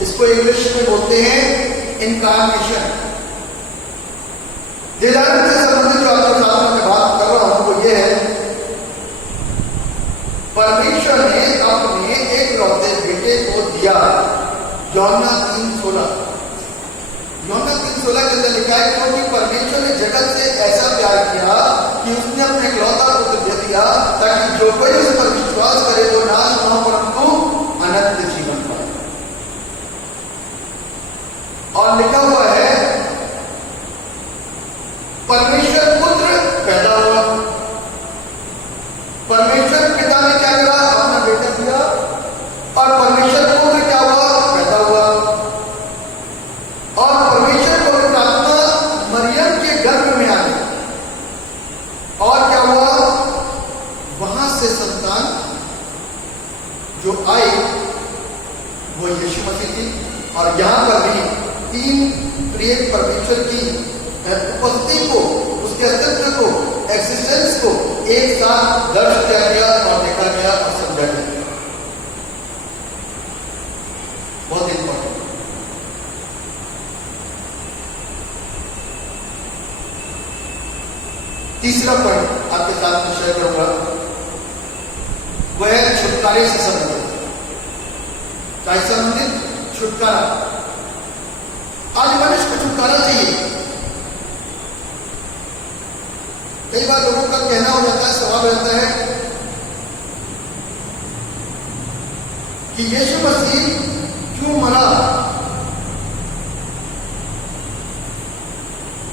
इसको इंग्लिश में बोलते हैं इनकार्नेशन। देह धारण से संबंधित जो आपके साथ में बात कर रहा हूं वो ये है, परमेश्वर ने अपने एक लौते बेटे को दिया। यूहन्ना 3:16 के अंदर लिखा है, क्योंकि परमेश्वर ने जगत से ऐसा प्यार किया कि उसने अपने इकलौता पुत्र दे दिया, ताकि जो कोई उस पर विश्वास करे वो नाश न हो परंतु अनंत जीवन पाए। और लिखा हुआ है, परमेश्वर पुत्र पैदा हुआ। परमेश्वर पिता ने क्या करा? अपना बेटा दिया, और परमेश्वर पुत्र क्या हुआ? पैदा हुआ। और परमेश्वर पवित्र आत्मा मरियम के गर्भ में आ गई, और क्या हुआ? वहां से संतान जो आई वो यीशु मसीह थी। और यहां पर भी तीन प्रिय परमेश्वर की उपस्थिति को, उसके अस्तित्व को, एक्सिस्टेंस को एक साथ दर्ज किया गया और देखा गया और समझा गया। बहुत इंपॉर्टेंट। तीसरा पॉइंट आपके साथ में शेयर करूंगा, वह है छुटकारे से संबंधित। क्या संबंधित? छुटकारा। आज मनुष्य को छुटकारा चाहिए। कई बार लोगों का कहना हो जाता है, सवाल रहता है कि यीशु मसीह क्यों मरा?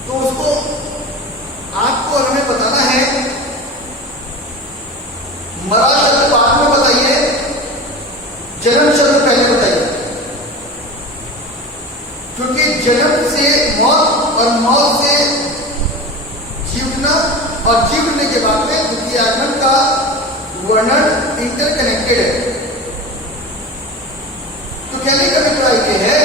तो उसको आपको और हमें बताना है, मरा शब्द बाद में बताइए, जन्म शब्द पहले बताइए। क्योंकि जन्म से मौत और मौत से जीवना और जीवने के बाद में द्वितीय आगमन का वर्णन इंटरकनेक्टेड है। तो कहने का अभिप्राय यह है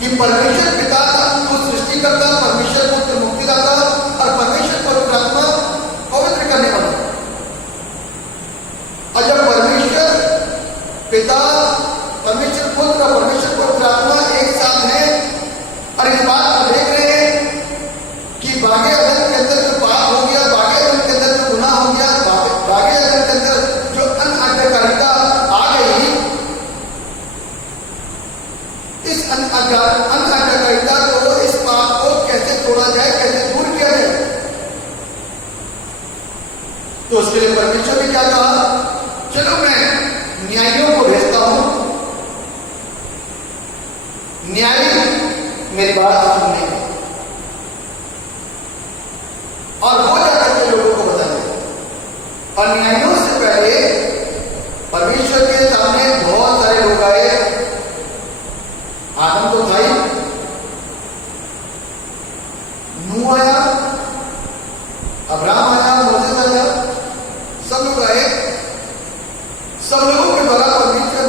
कि परमेश्वर पिता को सृष्टि करता, परमेश्वर पुत्र मुक्तिदाता, और परमेश्वर पवित्र आत्मा पवित्र करने वाला। और जब परमेश्वर पिता, परमेश्वर पुत्र और परमेश्वर पवित्र आत्मा एक साथ हैं, और इस बात को देख रहे हैं कि बागे अदन के अंदर जो पाप हो गया, बागे अदन के अंदर जो गुनाह हो गया, बागे अदन के अंदर जो अनाज्ञाकारिता आ गई, इस अनाज्ञाकारिता को, इस पाप को कैसे तोड़ा जाए, कैसे दूर किया जाए? तो उसके लिए परमेश्वर ने क्या कहा? चलो मैं न्यायियों को भेजता हूं, न्यायी मेरी बात सुनेंगे और वो जाकर के लोगों को बताएंगे। और न्यायियों से पहले परमेश्वर के सामने बहुत सारे लोग आए। आदम तो था ही, नूह आया, अब्राहम आया, मोसेस आया, सब लोग आए। सब लोगों के द्वारा परमेश्वर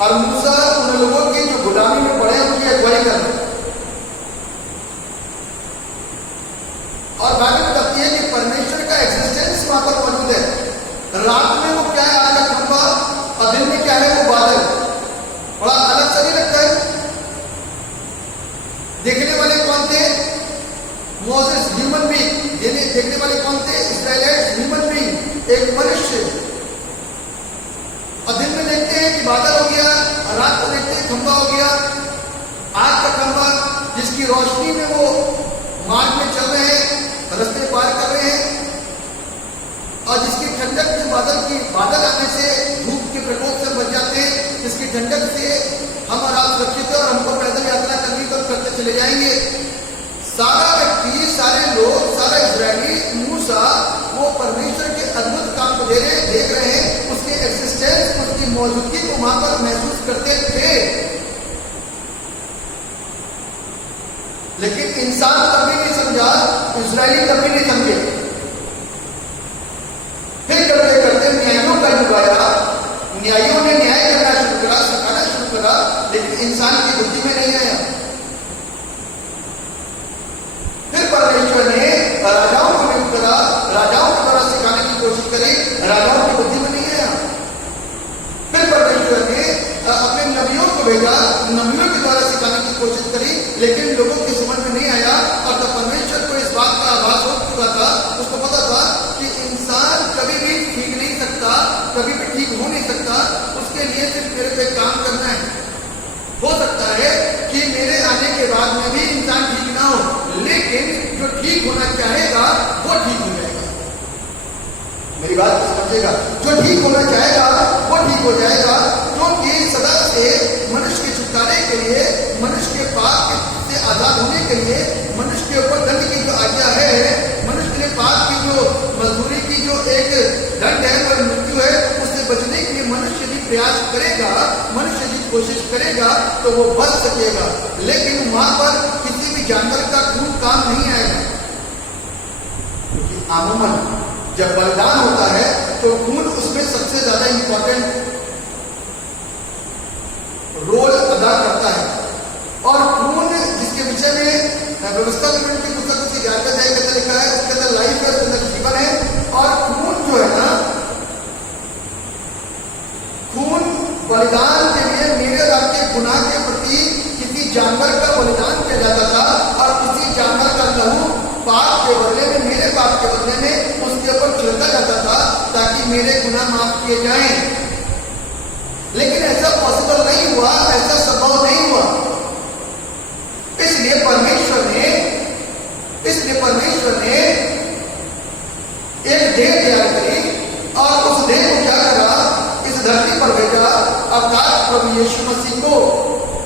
और मूसा उन लोगों की जो गुलामी में पड़े उनकी अगुवाई कर रहे। और बाइबल बताती है कि परमेश्वर का एग्जिस्टेंस वहां पर मौजूद है। रात में वो क्या है, आग का खंभा, और दिन में क्या है, वो बादल। बड़ा अलग सा नहीं लगता है? देखने वाले कौन थे? Moses, human being. देखने वाले कौन थे? इस्राएलिट, ह्यूमन बीइंग, एक मनुष्य। और दिन में देखते हैं कि बादल हो गया, और रात को देखते हैं खंभा हो गया, आग का खंभा, जिसकी रोशनी में वो मार्ग में चल रहे हैं, रास्ते पार कर रहे हैं, और जिसकी ठंडक में बादल आने से धूप के प्रकोप से बच जाते हैं, जिसकी ठंडक से हम और आप सुरक्षित है और हमको पैदल यात्रा करनी तो करते चले जाएंगे। सारा व्यक्ति, सारे लोग, सारा इजरायली, मूसा, वो परमेश्वर के अद्भुत काम को देख रहे हैं, उसके एक्सिस्टेंस, उसकी मौजूदगी को वहां पर महसूस करते थे। लेकिन इंसान कभी नहीं समझा, इजरायली कभी नहीं समझे। फिर करते करते न्यायों का युग आया, न्यायों ने न्याय करना शुरू करा, सिखाना शुरू करा, लेकिन इंसान की बुद्धि में नहीं आया। फिर परमेश्वर ने राजाओं को नियुक्त करा, राजाओं के द्वारा सिखाने की कोशिश करी, राजाओं की बुद्धि में नहीं आया। फिर परमेश्वर ने अपने नबियों को भेजा, नबियों के द्वारा सिखाने की कोशिश करी, लेकिन लोगों की समझ में नहीं आया। और तब परमेश्वर को इस बात का आभास हो चुका था, उसको पता था कि इंसान कभी भी ठीक नहीं सकता, कभी भी ठीक हो नहीं सकता। उसके लिए सिर्फ मेरे पे काम करना है। हो सकता है कि मेरे आने के बाद में भी इंसान ठीक ना हो, लेकिन जो ठीक होना चाहेगा वो ठीक हो जाएगा। मेरी बात को समझिएगा, जो ठीक होना चाहेगा वो ठीक हो जाएगा, क्योंकि सदा से मनुष्य के छुटकारे के लिए, मनुष्य के पाप से आजाद होने के लिए, मनुष्य के ऊपर दंड की जो आज्ञा है, मनुष्य के लिए पाप की जो मजदूरी की जो एक दंड है और मृत्यु है, उससे बचने के लिए मनुष्य यदि प्रयास करेगा, मनुष्य यदि कोशिश करेगा तो वो बच सकेगा। लेकिन वहां पर किसी भी जानवर का खून काम नहीं आएगा, क्योंकि आमूमन जब बलिदान होता है तो खून उसमें सबसे ज्यादा इंपॉर्टेंट रोल अदा करता है। और खून जिसके विषय में व्यवस्था की पुस्तक उसकी व्याख्या के अंदर लिखा है, उसके अंदर लाइफ है, उसके अंदर जीवन है। और खून जो है ना, खून बलिदान के लिए मेरे और आपके गुनाह के प्रति किसी जानवर का बलिदान किया जाता था, और किसी जानवर का लहू पाप के बदले में, मेरे पाप के बदले में उसके ऊपर छिड़का जाता था, ताकि मेरे गुनाह माफ किए जाएं। लेकिन ऐसा पॉसिबल नहीं हुआ, ऐसा संभव नहीं हुआ। इसलिए परमेश्वर ने एक देह तैयार करी, और उस देह को क्या करा, इस धरती पर भेजा, अर्थात प्रभु यीशु मसीह को,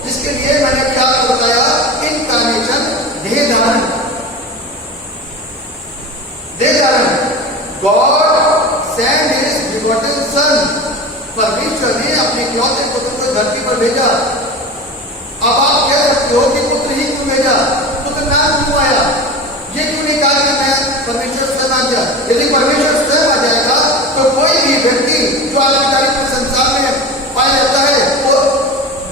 जिसके लिए मैंने क्या बताया, इनकार्नेशन, देह धारण। गॉड सेंड हिज बिगॉटेन सन, परमेश्वर ने अपने इकलौते पुत्र को धरती पर भेजा। अब आप कह सकते हो कि पुत्र ही क्यों भेजा, पुत्र नाम क्यों आया, ये क्यों नहीं कहा कि मैं परमेश्वर स्वयं आ गया। यदि परमेश्वर स्वयं आ जाएगा तो कोई भी व्यक्ति जो आज की तारीख में संसार में पाया जाता है, वो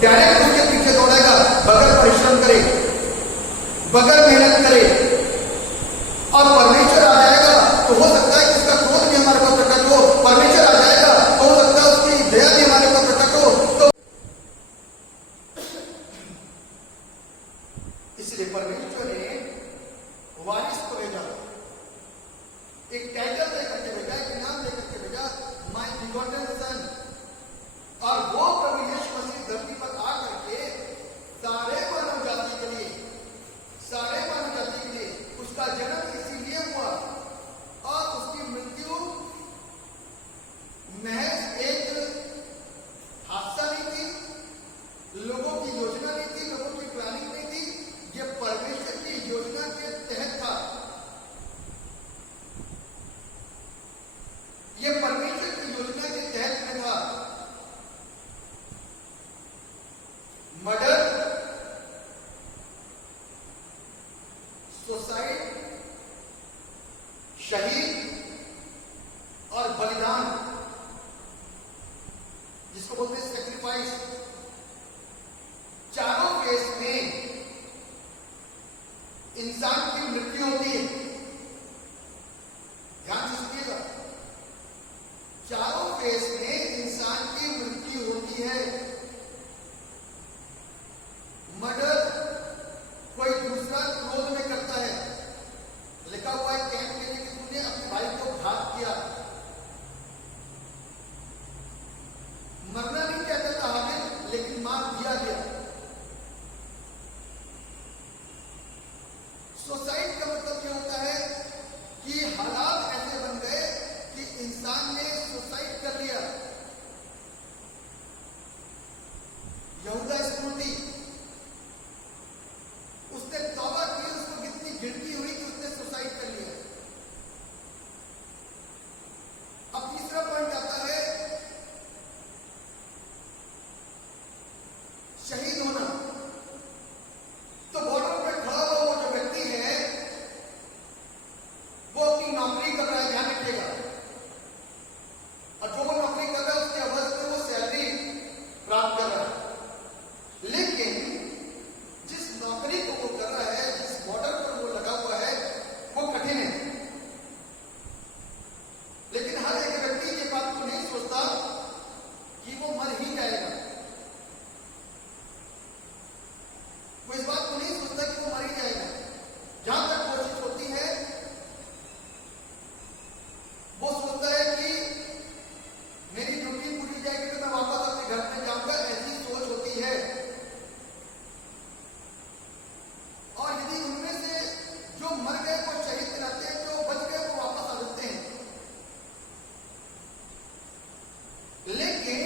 डायरेक्ट उसके पीछे दौड़ेगा, बगैर परिश्रम करे, बगैर मेहनत करे। और परमेश्वर आ जाएगा तो हो सकता है कि उसका क्रोध भी हमारे पर प्रकट हो, परमेश्वर आ जाएगा तो हो सकता है उसकी दया भी हमारे पर प्रकट हो। तो इसलिए परमेश्वर ने वारिस को भेजा, एक टाइटल देकर के भेजा, एक नाम देकर के भेजा, माय बिगॉटेन सन। और वो प्रभु यीशु मसीह धरती पर आकर के सारे मानव जाति के लिए, सारे मानव जाति के लिए उसका जन्म इसीलिए हुआ, और उसकी मृत्यु महज एक हादसा नहीं थी, लोगों की योजना नहीं थी, लोगों की प्लानिंग नहीं थी, ये परमेश्वर की योजना के तहत था। ये परमेश्वर की योजना के तहत में था। मर्डर, सुसाइड, शहीद और बलिदान, जिसको बोलते हैं सेक्रीफाइस, शहीद होना, तो बॉर्डर पे खड़ा हुआ वो जो व्यक्ति है वो अपनी नौकरी कर रहा है, ध्यान रखिएगा, और जो वो नौकरी कर रहा है उसके अवध में वो सैलरी प्राप्त कर रहा है। लेकिन जिस नौकरी को वो कर रहा है, जिस बॉर्डर पर वो लगा हुआ है, वो कठिन है। लेकिन हर एक व्यक्ति ये बात को नहीं सोचता कि वो मर ही जाएगा। वो इस बात को नहीं सोचता कि वो मर ही जाएगा। जहां तक कोशिश होती है वो सोचता है कि मेरी ड्यूटी पूरी जाएगी तो मैं वापस अपने घर में जाऊंगा, ऐसी सोच होती है। और यदि उनमें से जो मर गए वो शहीद रहते हैं, जो बच गए वो वापस आ जाते हैं। लेकिन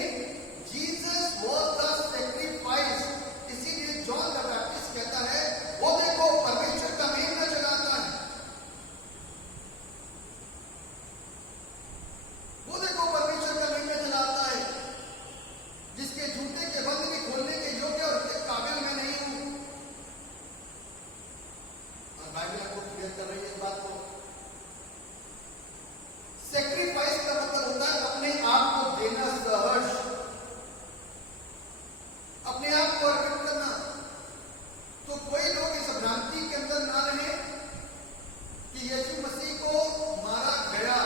जीसस वाज द सैक्रिफाइस, इसीलिए जॉन द बैप्टिस्ट कहता है वो देखो परमेश्वर का मेमना जलाता है, वो देखो परमेश्वर का मेमना जलाता है, जिसके जूते के बंद भी खोलने के योग्य और उसके काबिल मैं नहीं हूं। और बाइबल आपको क्लियर कर रही है इस बात को। सैक्रिफाइस का मतलब होता है अपने आप को देना, सहर्ष, अपने आप को अर्पित करना। तो कोई लोग इस भ्रांति के अंदर ना रहे कि यीशु मसीह को मारा गया,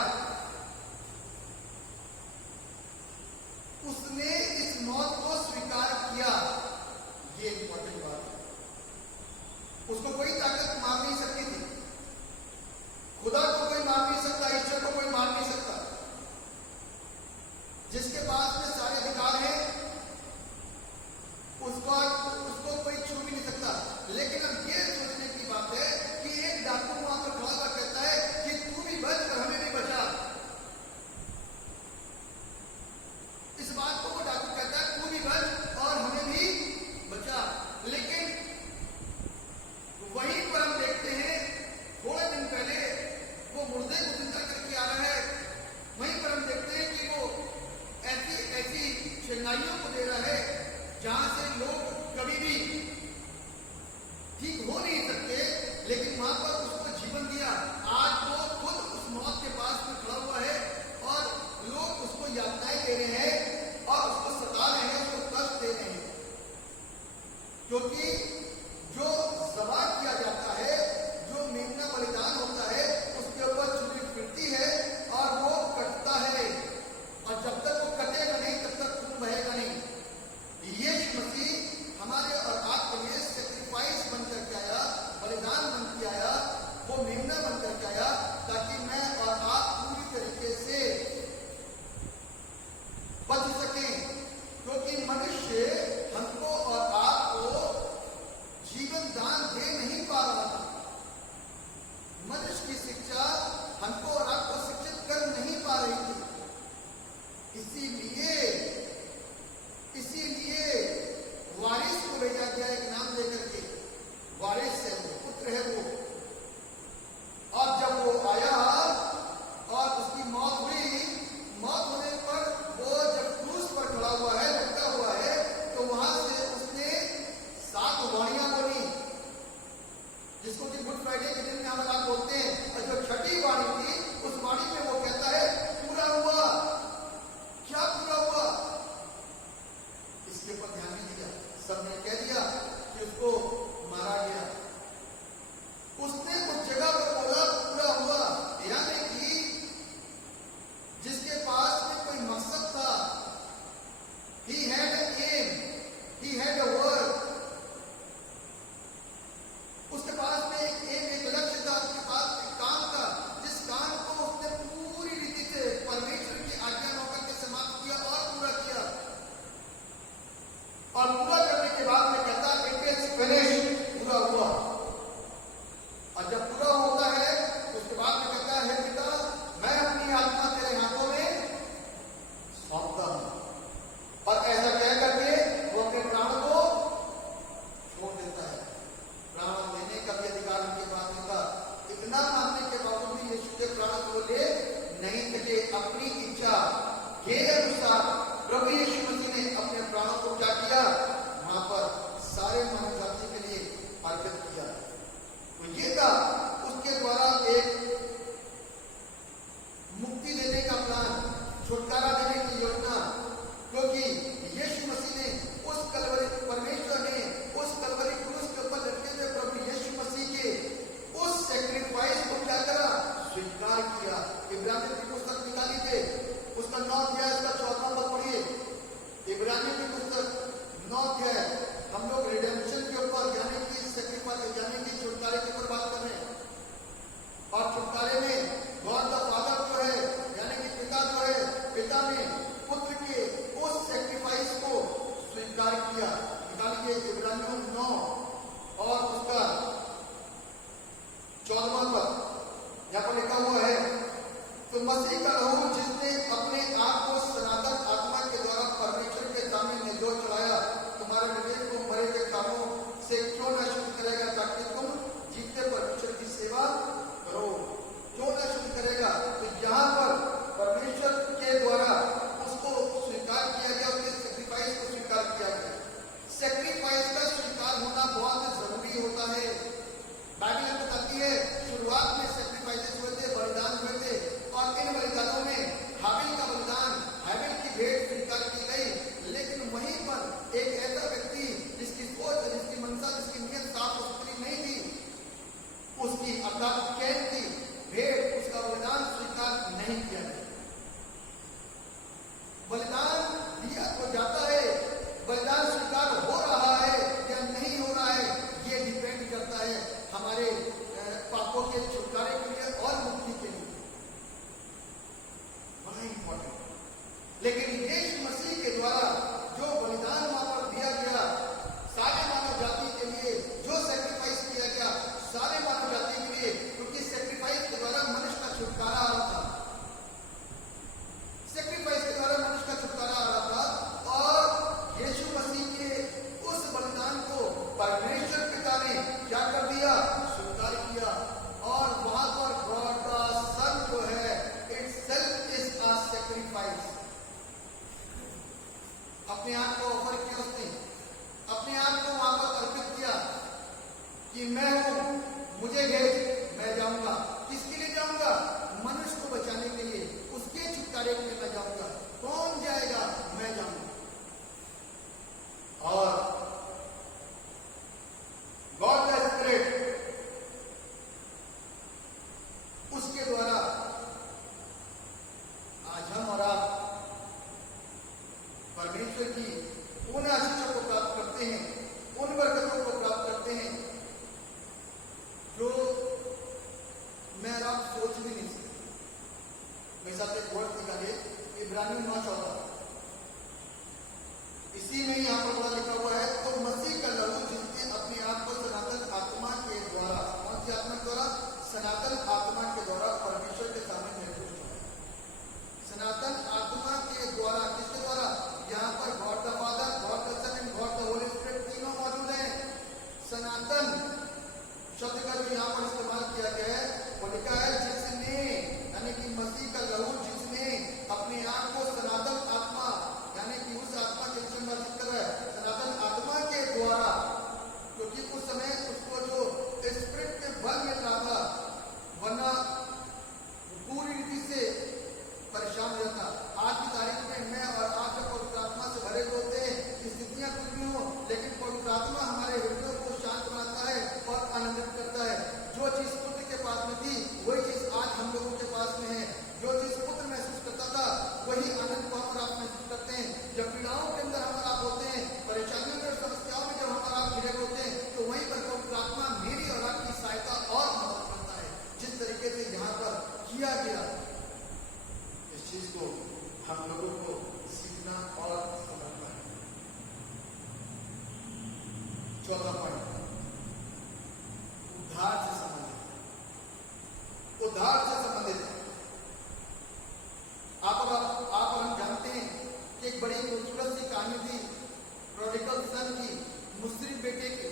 उसने इस मौत को स्वीकार किया। ये इंपॉर्टेंट बात है। उसको कोई ताकत मार नहीं सकती थी, खुदा को कोई मार नहीं सकता, ईश्वर को कोई मार नहीं सकता। जिसके पास में सारे अधिकार हैं उसको कोई छू भी नहीं सकता। लेकिन अब ये सोचने की बात है कि एक डाकू वहां पर खड़ा कर कहता है कि तू भी बच और हमें भी बचा। इस बात को वो डाकू कहता है तू भी बच और हमें भी बचा। लेकिन वहीं पर हम देखते हैं थोड़े दिन पहले वो मुर्दे को जिंदा करके आ रहा है। वहीं पर हम देखते हैं कि वो ऐसी चेंगाइयों को दे रहा है जहां से लोग कभी भी ठीक हो नहीं सकते, लेकिन वहां पर उसको जीवन दिया। आज वो खुद उस मौत के पास में खड़ा हुआ है और लोग उसको यातनाएं दे रहे हैं और उसको सता रहे हैं, उसको कष्ट दे रहे हैं, क्योंकि जो ज़बह किया जाता है, जो मेमना बलिदान होता है, उसके ऊपर चुनी फिरती है और वो कटता है, और जब तक वो कटेगा नहीं तब तक खून बहेगा नहीं। यीशु मसीह हमारे और आपके लिए सैक्रिफाइस बनकर के आया, बलिदान बन के आया, वो मेमना बनकर के आया, ताकि मैं और आप पूरी तरीके से बच सकें। क्योंकि मनुष्य हमको और आपको जीवन दान दे नहीं पा रहा था। मनुष्य की शिक्षा हमको और आपको शिक्षित कर नहीं पा रही थी। इसीलिए वारिस को भेजा गया, एक नाम लेकर के। वारिस है वो, पुत्र है वो। और जब वो आया और उसकी मौत हुई, मौत होने पर वो जब क्रूस पर खड़ा हुआ है, लटका हुआ है, तो वहां से उसने 7 वाणियां बोली, जिसको कि गुड फ्राइडे के दिन में हम आप बोलते हैं। और जो छठी वाणी थी, उस वाणी में वो कहता है पूरा हुआ। क्या पूरा हुआ? इसके ऊपर ध्यान नहीं दिया। सबने कह दिया कि उसको मारा गया। उसने उस जगह पर बोला पूरा हुआ, यानी कि जिसके पास में कोई मकसद था, he had an aim, he had a work, उसके पास में एक लक्ष्य था, उसके पास एक काम था, जिस काम को उसने पूरी रीति से परमेश्वर की आज्ञा होकर के समाप्त किया और पूरा किया। और पूरा करने के बाद में कहता है इट इज फिनिश्ड, पूरा हुआ। और जब पूरा होता है उसके बाद में कहता है पिता, मैं अपनी आत्मा तेरे हाथों में सौंपता हूं। और ऐसा कह करके वो अपने प्राण को छोड़ देता है। प्राण लेने का भी अधिकार उनके पास नहीं था। इतना मानने के बावजूद भी यीशु के प्राण को ले नहीं सके। अपनी इच्छा के अनुसार प्रभु यीशु मसीह ने अपने प्राणों को क्या किया? कि मैं हूं, मुझे भेज, मैं जाऊंगा। किसके लिए जाऊंगा? मनुष्य को बचाने के लिए, उसके छुटकारे के लिए मैं जाऊंगा। कौन जाएगा? मैं जाऊंगा। और गॉड द स्पिरिट, उसके द्वारा आज हम और आप परमेश्वर की उन आशीषों को प्राप्त करते हैं, उन बरकतों को प्राप्त करते हैं जो मैं और आप सोच भी नहीं सकते। मेरे साथ एक वर्ड निकालिए, इब्रानियों 9:14। इसी में यहां पर बड़ा लिखा हुआ है, तो मसीह का लहू जिसने अपने आप को सनातन आत्मा के द्वारा, कौन सी आत्मा के द्वारा? सनातन आत्मा के द्वारा परमेश्वर के सामने निर्दोष है। सनातन आत्मा के द्वारा, किसके द्वारा? यहाँ पर God the Father, God the Son and God the Holy Spirit तीनों मौजूद हैं। सनातन शब्द का जो यहाँ पर इस्तेमाल किया गया है वो लिखा है जिसने, यानी कि मसीह का लहू जिसने अपने आप को सनातन आत्मा, यानी कि उस आत्मा के विषय में जिक्र है, सनातन आत्मा के द्वारा, क्योंकि उस समय उसको जो स्पिरिट के बल मिल रहा था, वरना पूरी रीति से परेशान हो जाता। आज की तारीख में मैं और आप जब पवित्र आत्मा से भरे होते हैं, स्थितियां कुछ भी हो, लेकिन पवित्र आत्मा हमारे हृदयों को शांत बनाता है और आनंदित करता है। जो चीज पुत्र के पास में थी वही चीज आज हम लोगों के पास में है। जो चीज पुत्र महसूस करता था वही आनंद को हम और आप महसूस करते हैं। जब पीड़ाओं के अंदर हम और आप होते हैं, परेशानियों में, समस्याओं में जब हम और आप घिरे होते हैं, तो वहीं पर पवित्र आत्मा मेरी और आपकी सहायता और मदद करता है। जिस तरीके से यहाँ पर किया गया, इस चीज को हम लोगों को सीखना और समझना है। चौथा पॉइंट, उद्धार से संबंधित। उद्धार से संबंधित आप और हम जानते हैं कि एक बड़ी खूबसूरत सी कहानी थी प्रोडिगल सन की, मुस्रिफ बेटे की।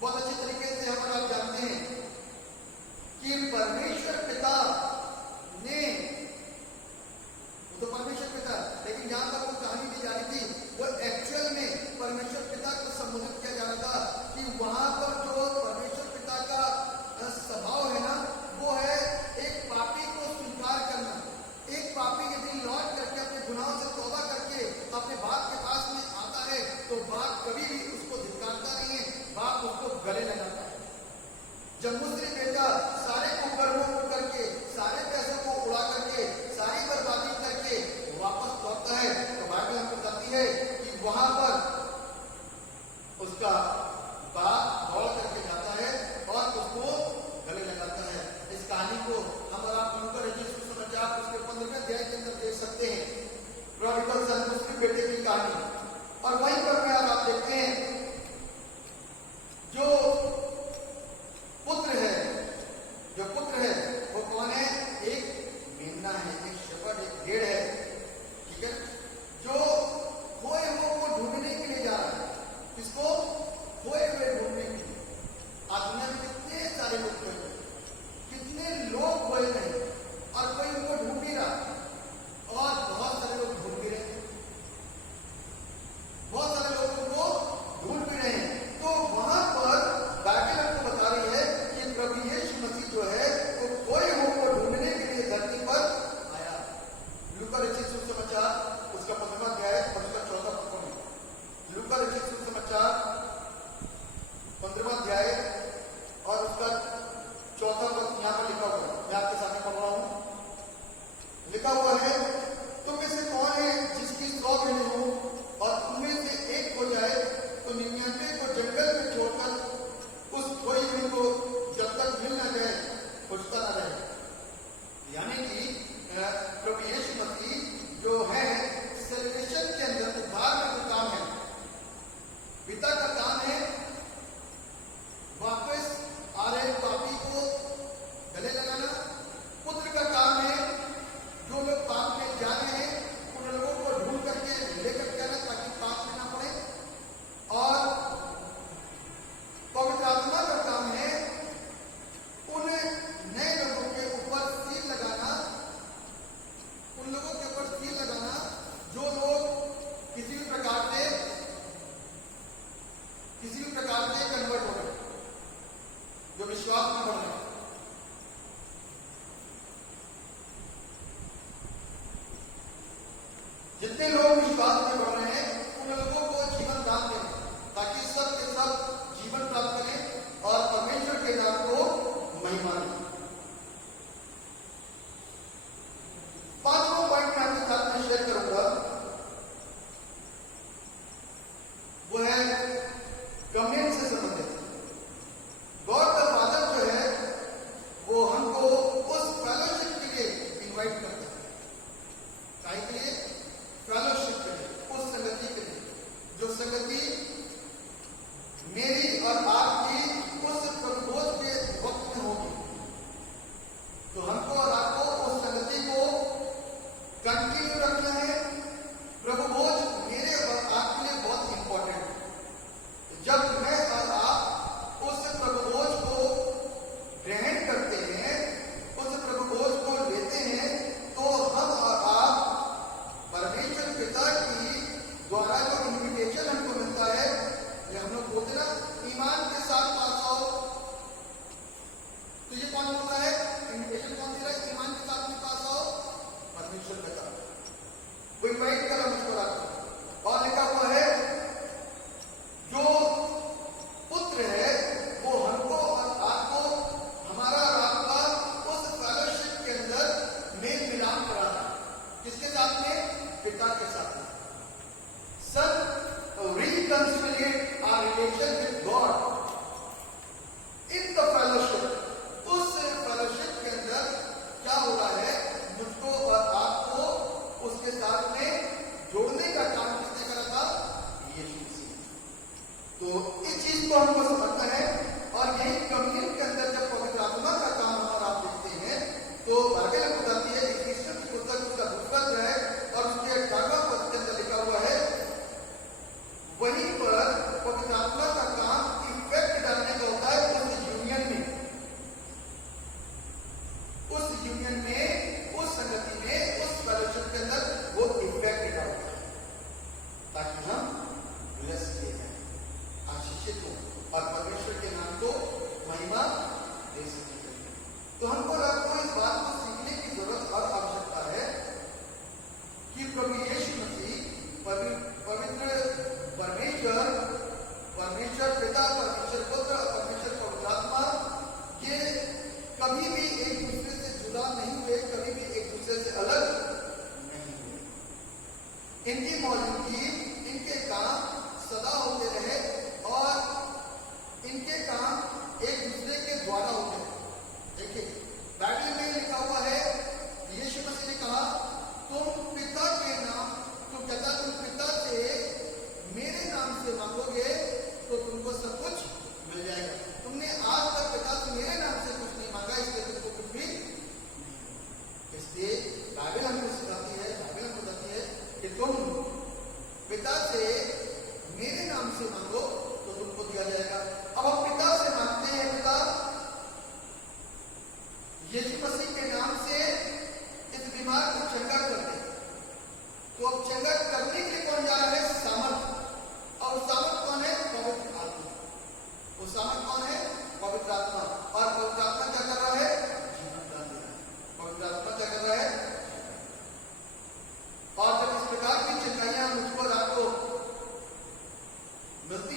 बहुत अच्छे तरीके से हम और आप जानते हैं कि परमेश्वर पिता ने, तो परमेश्वर पिता, लेकिन जहां तक वो कहानी दी जा रही थी वो एक्चुअल में परमेश्वर पिता को संबोधित किया जा रहा था कि वहां पर जो परमेश्वर पिता का स्वभाव है ना, वो है एक पापी को स्वीकार करना। एक पापी यदि लौट करके अपने गुनाहों से तौबा करके अपने बाप के पास में आता है तो बाप कभी भी उसको धिक्कारता नहीं है, बाप उसको गले लगाता है। जब मुस्लिम बेटा सारे कुकर्मों को करके, सारे पैसों को उड़ा करके, सारी बर्बादी करके वापस लौटता है, तो बाइबल हमको बताती है कि वहां पर उसका बाप दौड़ करके जाता है और उसको गले लगाता है। इस कहानी को हम और आप सुनकर आप उसके 15वें अध्याय के अंदर देख सकते हैं, प्रोडिगल सन, मुस्लिम बेटे की कहानी। और वहीं पर में आप देखते हैं जो पुत्र है, जो पुत्र है वो कौन है? एक मेमना है, एक शेफर्ड, एक भेड़ है, ठीक है, जो खोए हुओं को ढूंढने के लिए वो है कम्युनियन से संबंधित। गॉड द फादर जो है वो हमको उस फेलोशिप के लिए इनवाइट करता है। काहे के लिए? फेलोशिप के लिए, उस संगति के लिए, जो संगति मेरी और आपकी उस प्रभुभोज के वक्त में होगी। तो हमको और आपको उस संगति को कंटिन्यू रखना है। प्रभुभोज मेरे और आपके लिए बहुत इंपॉर्टेंट है। जब मैं और आप उस प्रभुभोज को ग्रहण करते हैं, उस प्रभुभोज को लेते हैं, तो हम और आप परमेश्वर पिता की द्वारा जो इन्विटेशन हमको मिलता है, ये हम लोग बोलते ना, ईमान के साथ पास आओ। तो ये कौन बोल रहा है? इन्विटेशन कौन दे रहा है? ईमान के साथ में पास आओ, परमेश्वर पिता। वो इन्वाइट करा मुझको आपको, और लिखा हुआ है जो पुत्र है वो हमको और आपको, हमारा और आपका उस फेलोशिप के अंदर मेल मिलाप कराता है। किसके साथ में? पिता के साथ में। सन reconciliate our relation with God in the fellowship। उस फेलोशिप के अंदर क्या हो रहा है? मुझको और आपको उसके साथ में जोड़ने का काम किसने करा था? यीशु मसीह। तो इस चीज को हमको समझना है, और यही कम्युनियन के अंदर जब पवित्र आत्मा का काम हमारा आप देखते हैं, तो बाइबल में बताती है, इफिसियंस की पुस्तक उसका दूसरा अध्याय और उसके 18वां पद के अंदर लिखा हुआ है, वहीं पर पवित्र आत्मा का काम इफेक्ट डालने का होता है उस यूनियन में, उस संगति में, उस फेलोशिप के अंदर वो इफेक्ट डालता है, ताकि हम ब्लेस किए जाए, आशीषित हो और परमेश्वर के नाम को महिमा दे सके। तो हमको आपको इस बात को सीखने की जरूरत और आवश्यकता है कि प्रभु यीशु मसीह पवित्र परमेश्वर पिता, परमेश्वर पुत्र और परमेश्वर पवित्र आत्मा, ये कभी भी एक दूसरे से जुदा नहीं हुए, कभी भी एक दूसरे से अलग नहीं हुए। इनकी मौजूदगी, इनके काम सदा होते रहे, और इनके काम एक दूसरे के द्वारा होते रहे। देखिए बाइबल में लिखा हुआ है, यीशु मसीह ने कहा, तुम पिता के नाम, तुम कहता तुम पिता से मेरे नाम से मांगोगे तो तुमको सब कुछ मिल जाएगा। तुमने आज तक पिता से मेरे नाम से कुछ नहीं मांगा, इसलिए तुमको कुछ भी नहीं। इसलिए बाइबल हमको सिखाती है, बाइबल हमको बताती है कि तुम पिता से मेरे नाम से मांगो तो तुमको दिया जाएगा। अब हम पिता से मांगते हैं, पिता यीशु मसीह के नाम से इस बीमार को चंगा कर दे। तो अब चंगा करने के लिए कौन जा रहा है? सामर्थ। और सामर्थ कौन है? पवित्र आत्मा। वो सामर्थ कौन है? पवित्र आत्मा। और पवित्र आत्मा क्या कर रहा है? जीवन दान दे रहा है। पवित्र आत्मा क्या कर रहा है? और जब इस प्रकार की चंगाइयां मुझको और आपको मिलती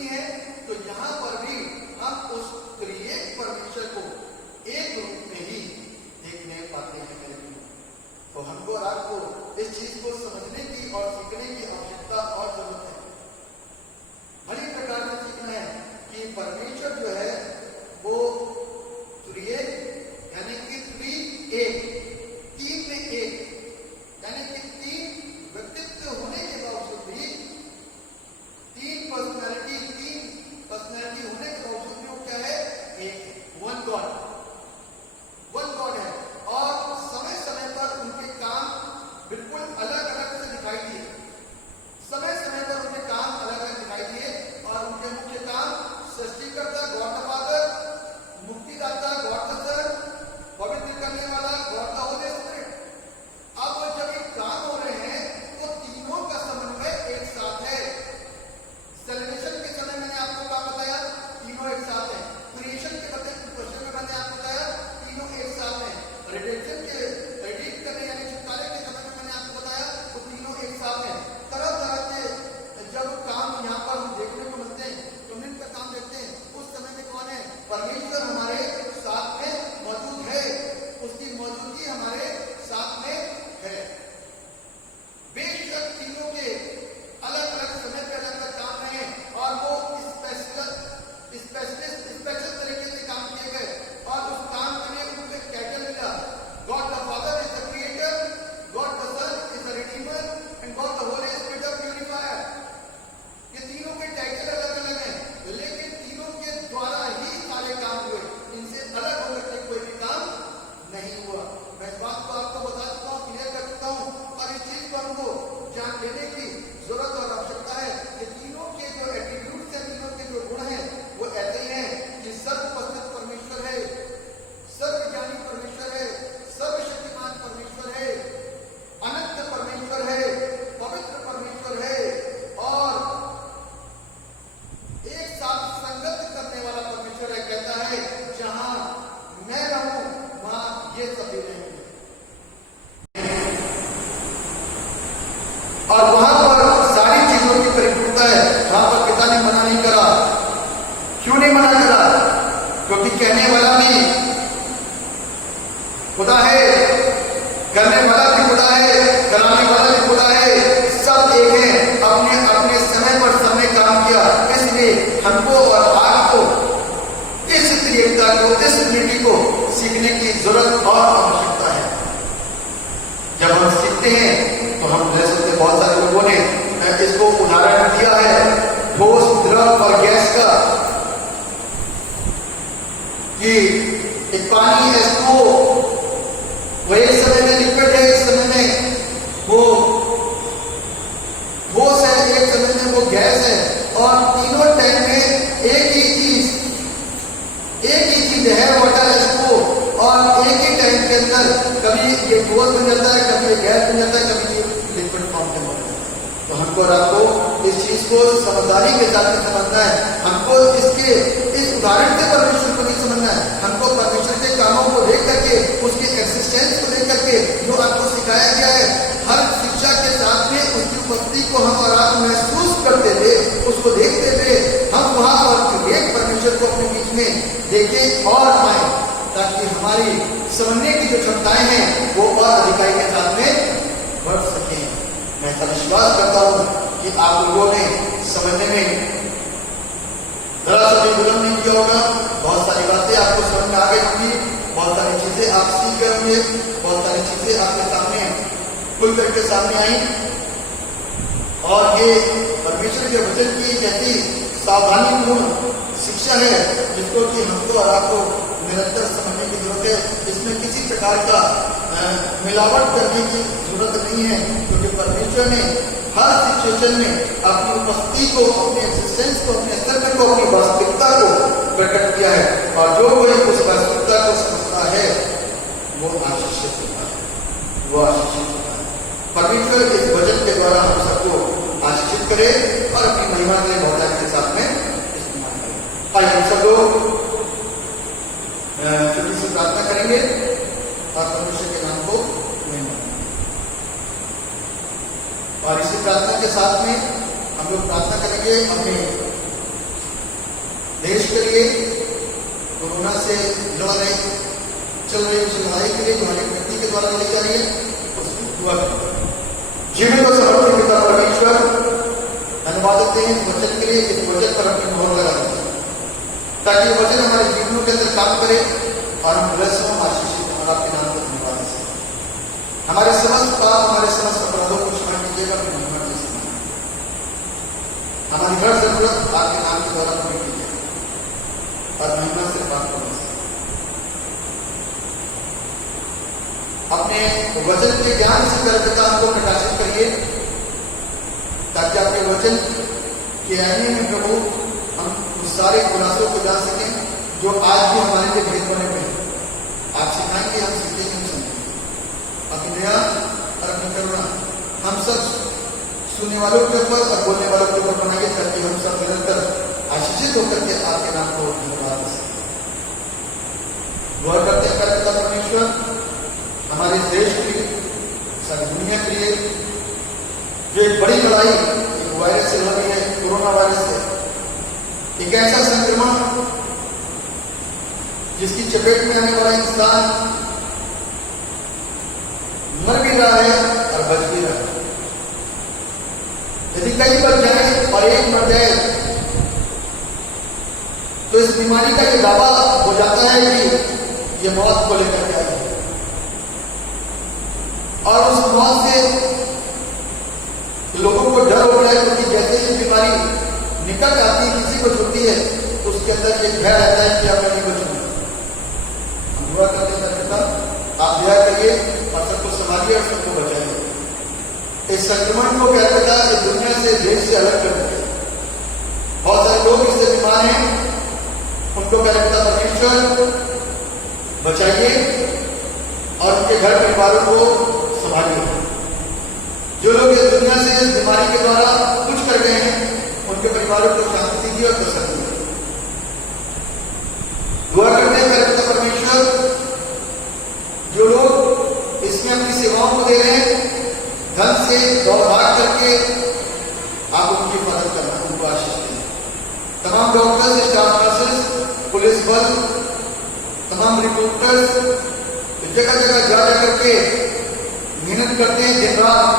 क्योंकि कहने वाला भी खुदा है, करने वाला भी खुदा है, कराने वाला भी खुदा है, सब एक है। अपने अपने समय पर सबने काम किया, इसलिए हमको और आपको इस त्रिएकता को, इस यूनिटी को सीखने की जरूरत और आवश्यकता है। जब हम सीखते हैं तो हम ले सकते, बहुत सारे लोगों ने इसको उदाहरण दिया है ठोस, द्रव और गैस का, कि एक पानी H2O वो एक समय में लिक्विड है, एक समय में वो ठोस है, एक समय में वो गैस है, और तीनों टाइम में एक ही चीज है, वाटर H2O, और एक ही टाइम के अंदर कभी ये ठोस बन जाता है, कभी ये गैस बन जाता है, कभी ये लिक्विड फॉर्म में बन जाता है। तो हमको और आपको इस चीज को समझदारी के साथ समझना है। हमको इस उदाहरण से परमेश्वर को नहीं समझना है, हमको परमेश्वर के कामों को देख करके, उसकी एक्सिस्टेंस को देख करके जो आपको सिखाया गया है, हर शिक्षा के साथ में उसकी उपस्थिति को हम और आप महसूस करते हुए, उसको देखते हुए हम वहां पर एक परमेश्वर को अपने बीच में देखें और आए, ताकि हमारी समझने की जो क्षमताएं हैं वो और अधिकारी के साथ में बढ़ सके। मैं ऐसा विश्वास करता हूं कि आप लोगों ने समझने में जरा सा भी विलंब नहीं किया होगा। बहुत सारी बातें आपको समझ में आ गई होंगी, बहुत सारी चीजें आप सीख गए होंगे, बहुत सारी चीजें आपके सामने खुल करके सामने आई, और ये परमेश्वर के वचन की कहती सावधानीपूर्ण शिक्षा है, जिसको कि हमको और आपको निरंतर समझने की जरूरत है। इसमें किसी प्रकार का मिलावट करने की जरूरत नहीं है, क्योंकि परमेश्वर ने हर सिचुएशन में अपनी उपस्थिति को, अपने एक्सिस्टेंस को, अपने अस्तित्व को, अपनी वास्तविकता को प्रकट किया है, और जो कोई उस वास्तविकता को समझता है वो आशीषित होता है, वो आशीषित होता है। परमेश्वर इस वचन के द्वारा हम सबको आशीषित करे और अपनी महिमा के बहुतायत के साथ में इस्तेमाल करे। आइए हम सब लोग छोटी सी प्रार्थना करेंगे और परमेश्वर के नाम को महिमा, और इसी प्रार्थना के साथ में हम लोग प्रार्थना करेंगे अपने देश के लिए, कोरोना से चल रही उस लड़ाई के लिए जो हमारे व्यक्ति के द्वारा ली जा रही है, उसकी दुआ करें। जीवन को समर्पित पिता परमेश्वर, धन्यवाद देते हैं इस वचन के लिए, इस वचन पर अपनी मोहर लगा देते हैं, ताकि ये वचन हमारे जीवनों के अंदर काम करे और हम ब्लेस्ड हों, आशीषित हों, और आपके नाम को धन्यवाद दें। हमारे समस्त पाप, हमारे समस्त अपराधों को क्षमा कीजिएगा, अपनी महिमा के समान हमारी हर जरूरत आपके नाम के द्वारा पूरी कीजिए, और महिमा से बात करना। अपने वचन के ज्ञान से कर्मता हमको प्रकाशित करिए, ताकि आपके वचन के आईने में प्रभु हम उस सारे खुलासों को जान सकें जो आज भी हमारे लिए भेद बने हुए हैं। आप सिखाएंगे, हम सीखेंगे, हम समझेंगे। अपनी दया और अपनी करुणा हम सब सुनने वालों के ऊपर और बोलने वालों के ऊपर बनाइए, ताकि हम सब निरंतर आशीषित होकर के आपके नाम को धन्यवाद दे सकें। दुआ करते हैं पिता परमेश्वर, हमारे देश के लिए, सारी दुनिया के लिए जो एक बड़ी लड़ाई एक वायरस से लड़ रही है, कोरोना वायरस है, एक ऐसा संक्रमण जिसकी चपेट में आने वाला इंसान मर भी रहा है और बच भी रहा है। यदि कई बच जाए और एक मर जाए तो इस बीमारी का ये दावा हो जाता है कि ये मौत को लेकर के आई है, और उस मौत से लोगों को डर हो गया, क्योंकि जैसे ही बीमारी निकट आती है, किसी को छूती है, उसके अंदर एक भय रहता है कि अब मैं नहीं बचूंगा। हम दुआ करते हैं पिता, आप दया करिए और सबको संभालिए और सबको बचाइए। इस संक्रमण को क्या पिता इस दुनिया से, देश से अलग कर देते। बहुत सारे लोग इससे बीमार हैं, उनको क्या पिता परमेश्वर बचाइए और उनके घर परिवारों को संभालिए। जो लोग इस दुनिया से इस बीमारी के द्वारा कुछ कर गए हैं, उनके परिवारों को शांति दीजिए और तसल्ली दीजिए। दुआ करते हैं पिता परमेश्वर, जो लोग इसमें अपनी सेवाओं को दे रहे हैं, धन से दौड़ भाग करके आप उनकी मदद करना, उनको आशीष दें। तमाम डॉक्टर्स, स्टाफ नर्सेस, पुलिस बल, तमाम रिपोर्टर्स जगह जगह जा करके मेहनत करते हैं दिन रात,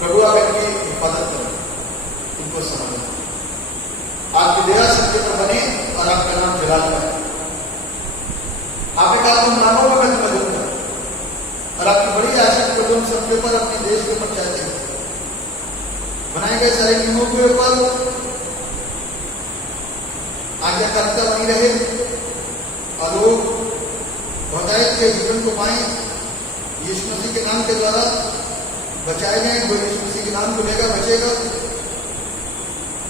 प्रभु आप इनकी हिफाजत करें, इनको समझ आपकी दया सत्य पर बने और आपका नाम जलाल पाए। आपने कहा तुम नामों पर मैं तुम्हें दूंगा, और आपकी बड़ी आशा को तुम सबके ऊपर, अपने देश के ऊपर चाहते हैं। बनाए गए सारे नियमों के ऊपर आज्ञाकारिता बनी रहे और लोग बहुतायत के जीवन को पाए, यीशु मसीह के नाम के द्वारा बचाए गए। जो यीशु मसीह के नाम को लेगा बचेगा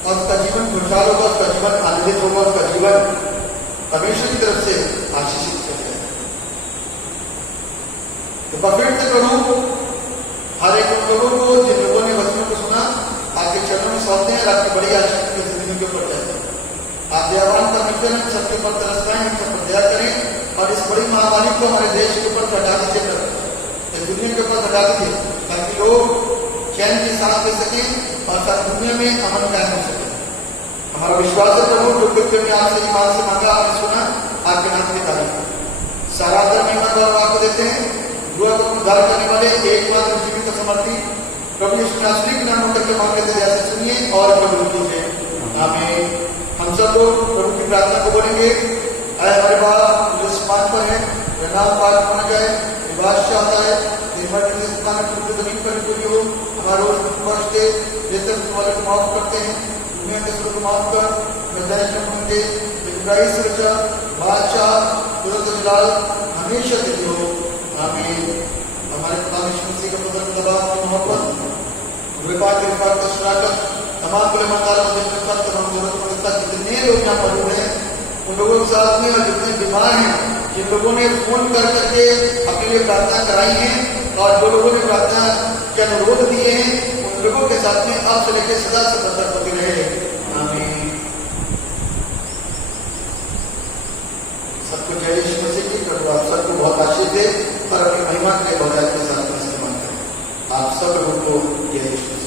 और उसका जीवन खुशहाल होगा, उसका जीवन आनंदित होगा, उसका जीवन परमेश्वर की तरफ से आशीषित कर जाएगा। तो बफेट से करूं हर एक उन लोगों को जिन लोगों ने वचनों को सुना, आपके चरणों में सौंपते हैं और आपकी बड़ी आशा की जिंदगी के ऊपर जाते हैं। आप दयावान परमेश्वर हम सबके ऊपर तरस खाएं, हम सब पर दया करें और इस बड़ी महामारी को हमारे देश के ऊपर हटा दीजिए, इस दुनिया के ऊपर हटा दीजिए, ताकि लोग चैन की सांस ले सकें और सारी दुनिया में अमन कायम हो सके। हमारा विश्वास है प्रभु, जो कृत्य में आपसे ईमान से मांगा, आपने सुना, आपके नाम की तारीफ सारा आदर महिमा गौरव आपको देते हैं। दुआ को उद्धार करने वाले एकमात्र जीवित समर्थी प्रभु यीशु नासरी के नाम करके मांगते थे, ऐसे सुनिए और कबूल कीजिए। आमीन। हम सब लोग प्रभु की प्रार्थना को बोलेंगे। आए हमारे बाप जो आसमान पर है, वह नाम पाक होना जाए, निवास चाहता है, जमीन पर पूरी हो। हमारा रोज बख्श दे, जैसे तुम्हारे को माफ करते हैं, दुनिया के सुर को माफ कर, निर्दयश होंगे, इब्राहिम सुरक्षा बादशाह जलाल हमेशा देती हो। आमीन। हमारे पिता यीशु मसीह का पवित्र दबाव की मोहब्बत, कृपा की रिफात का शराकत, तमाम गुलामों तमाम जरूरत जितने लोग यहाँ मौजूद हैं उन लोगों के साथ में, और जितने बीमार हैं, जिन लोगों ने फोन कर करके अपने लिए प्रार्थना कराई है और जो लोगों ने प्रार्थना के अनुरोध दिए हैं, उन लोगों के साथ में आप से लेकर सदा सदा तक होती रहे। आमीन। सबको जय यीशु मसीह की। प्रभु आप सबको बहुत आशीष दे और अपनी महिमा के लिए बहुत के साथ इस्तेमाल करें। आप सब लोगों को जय यीशु।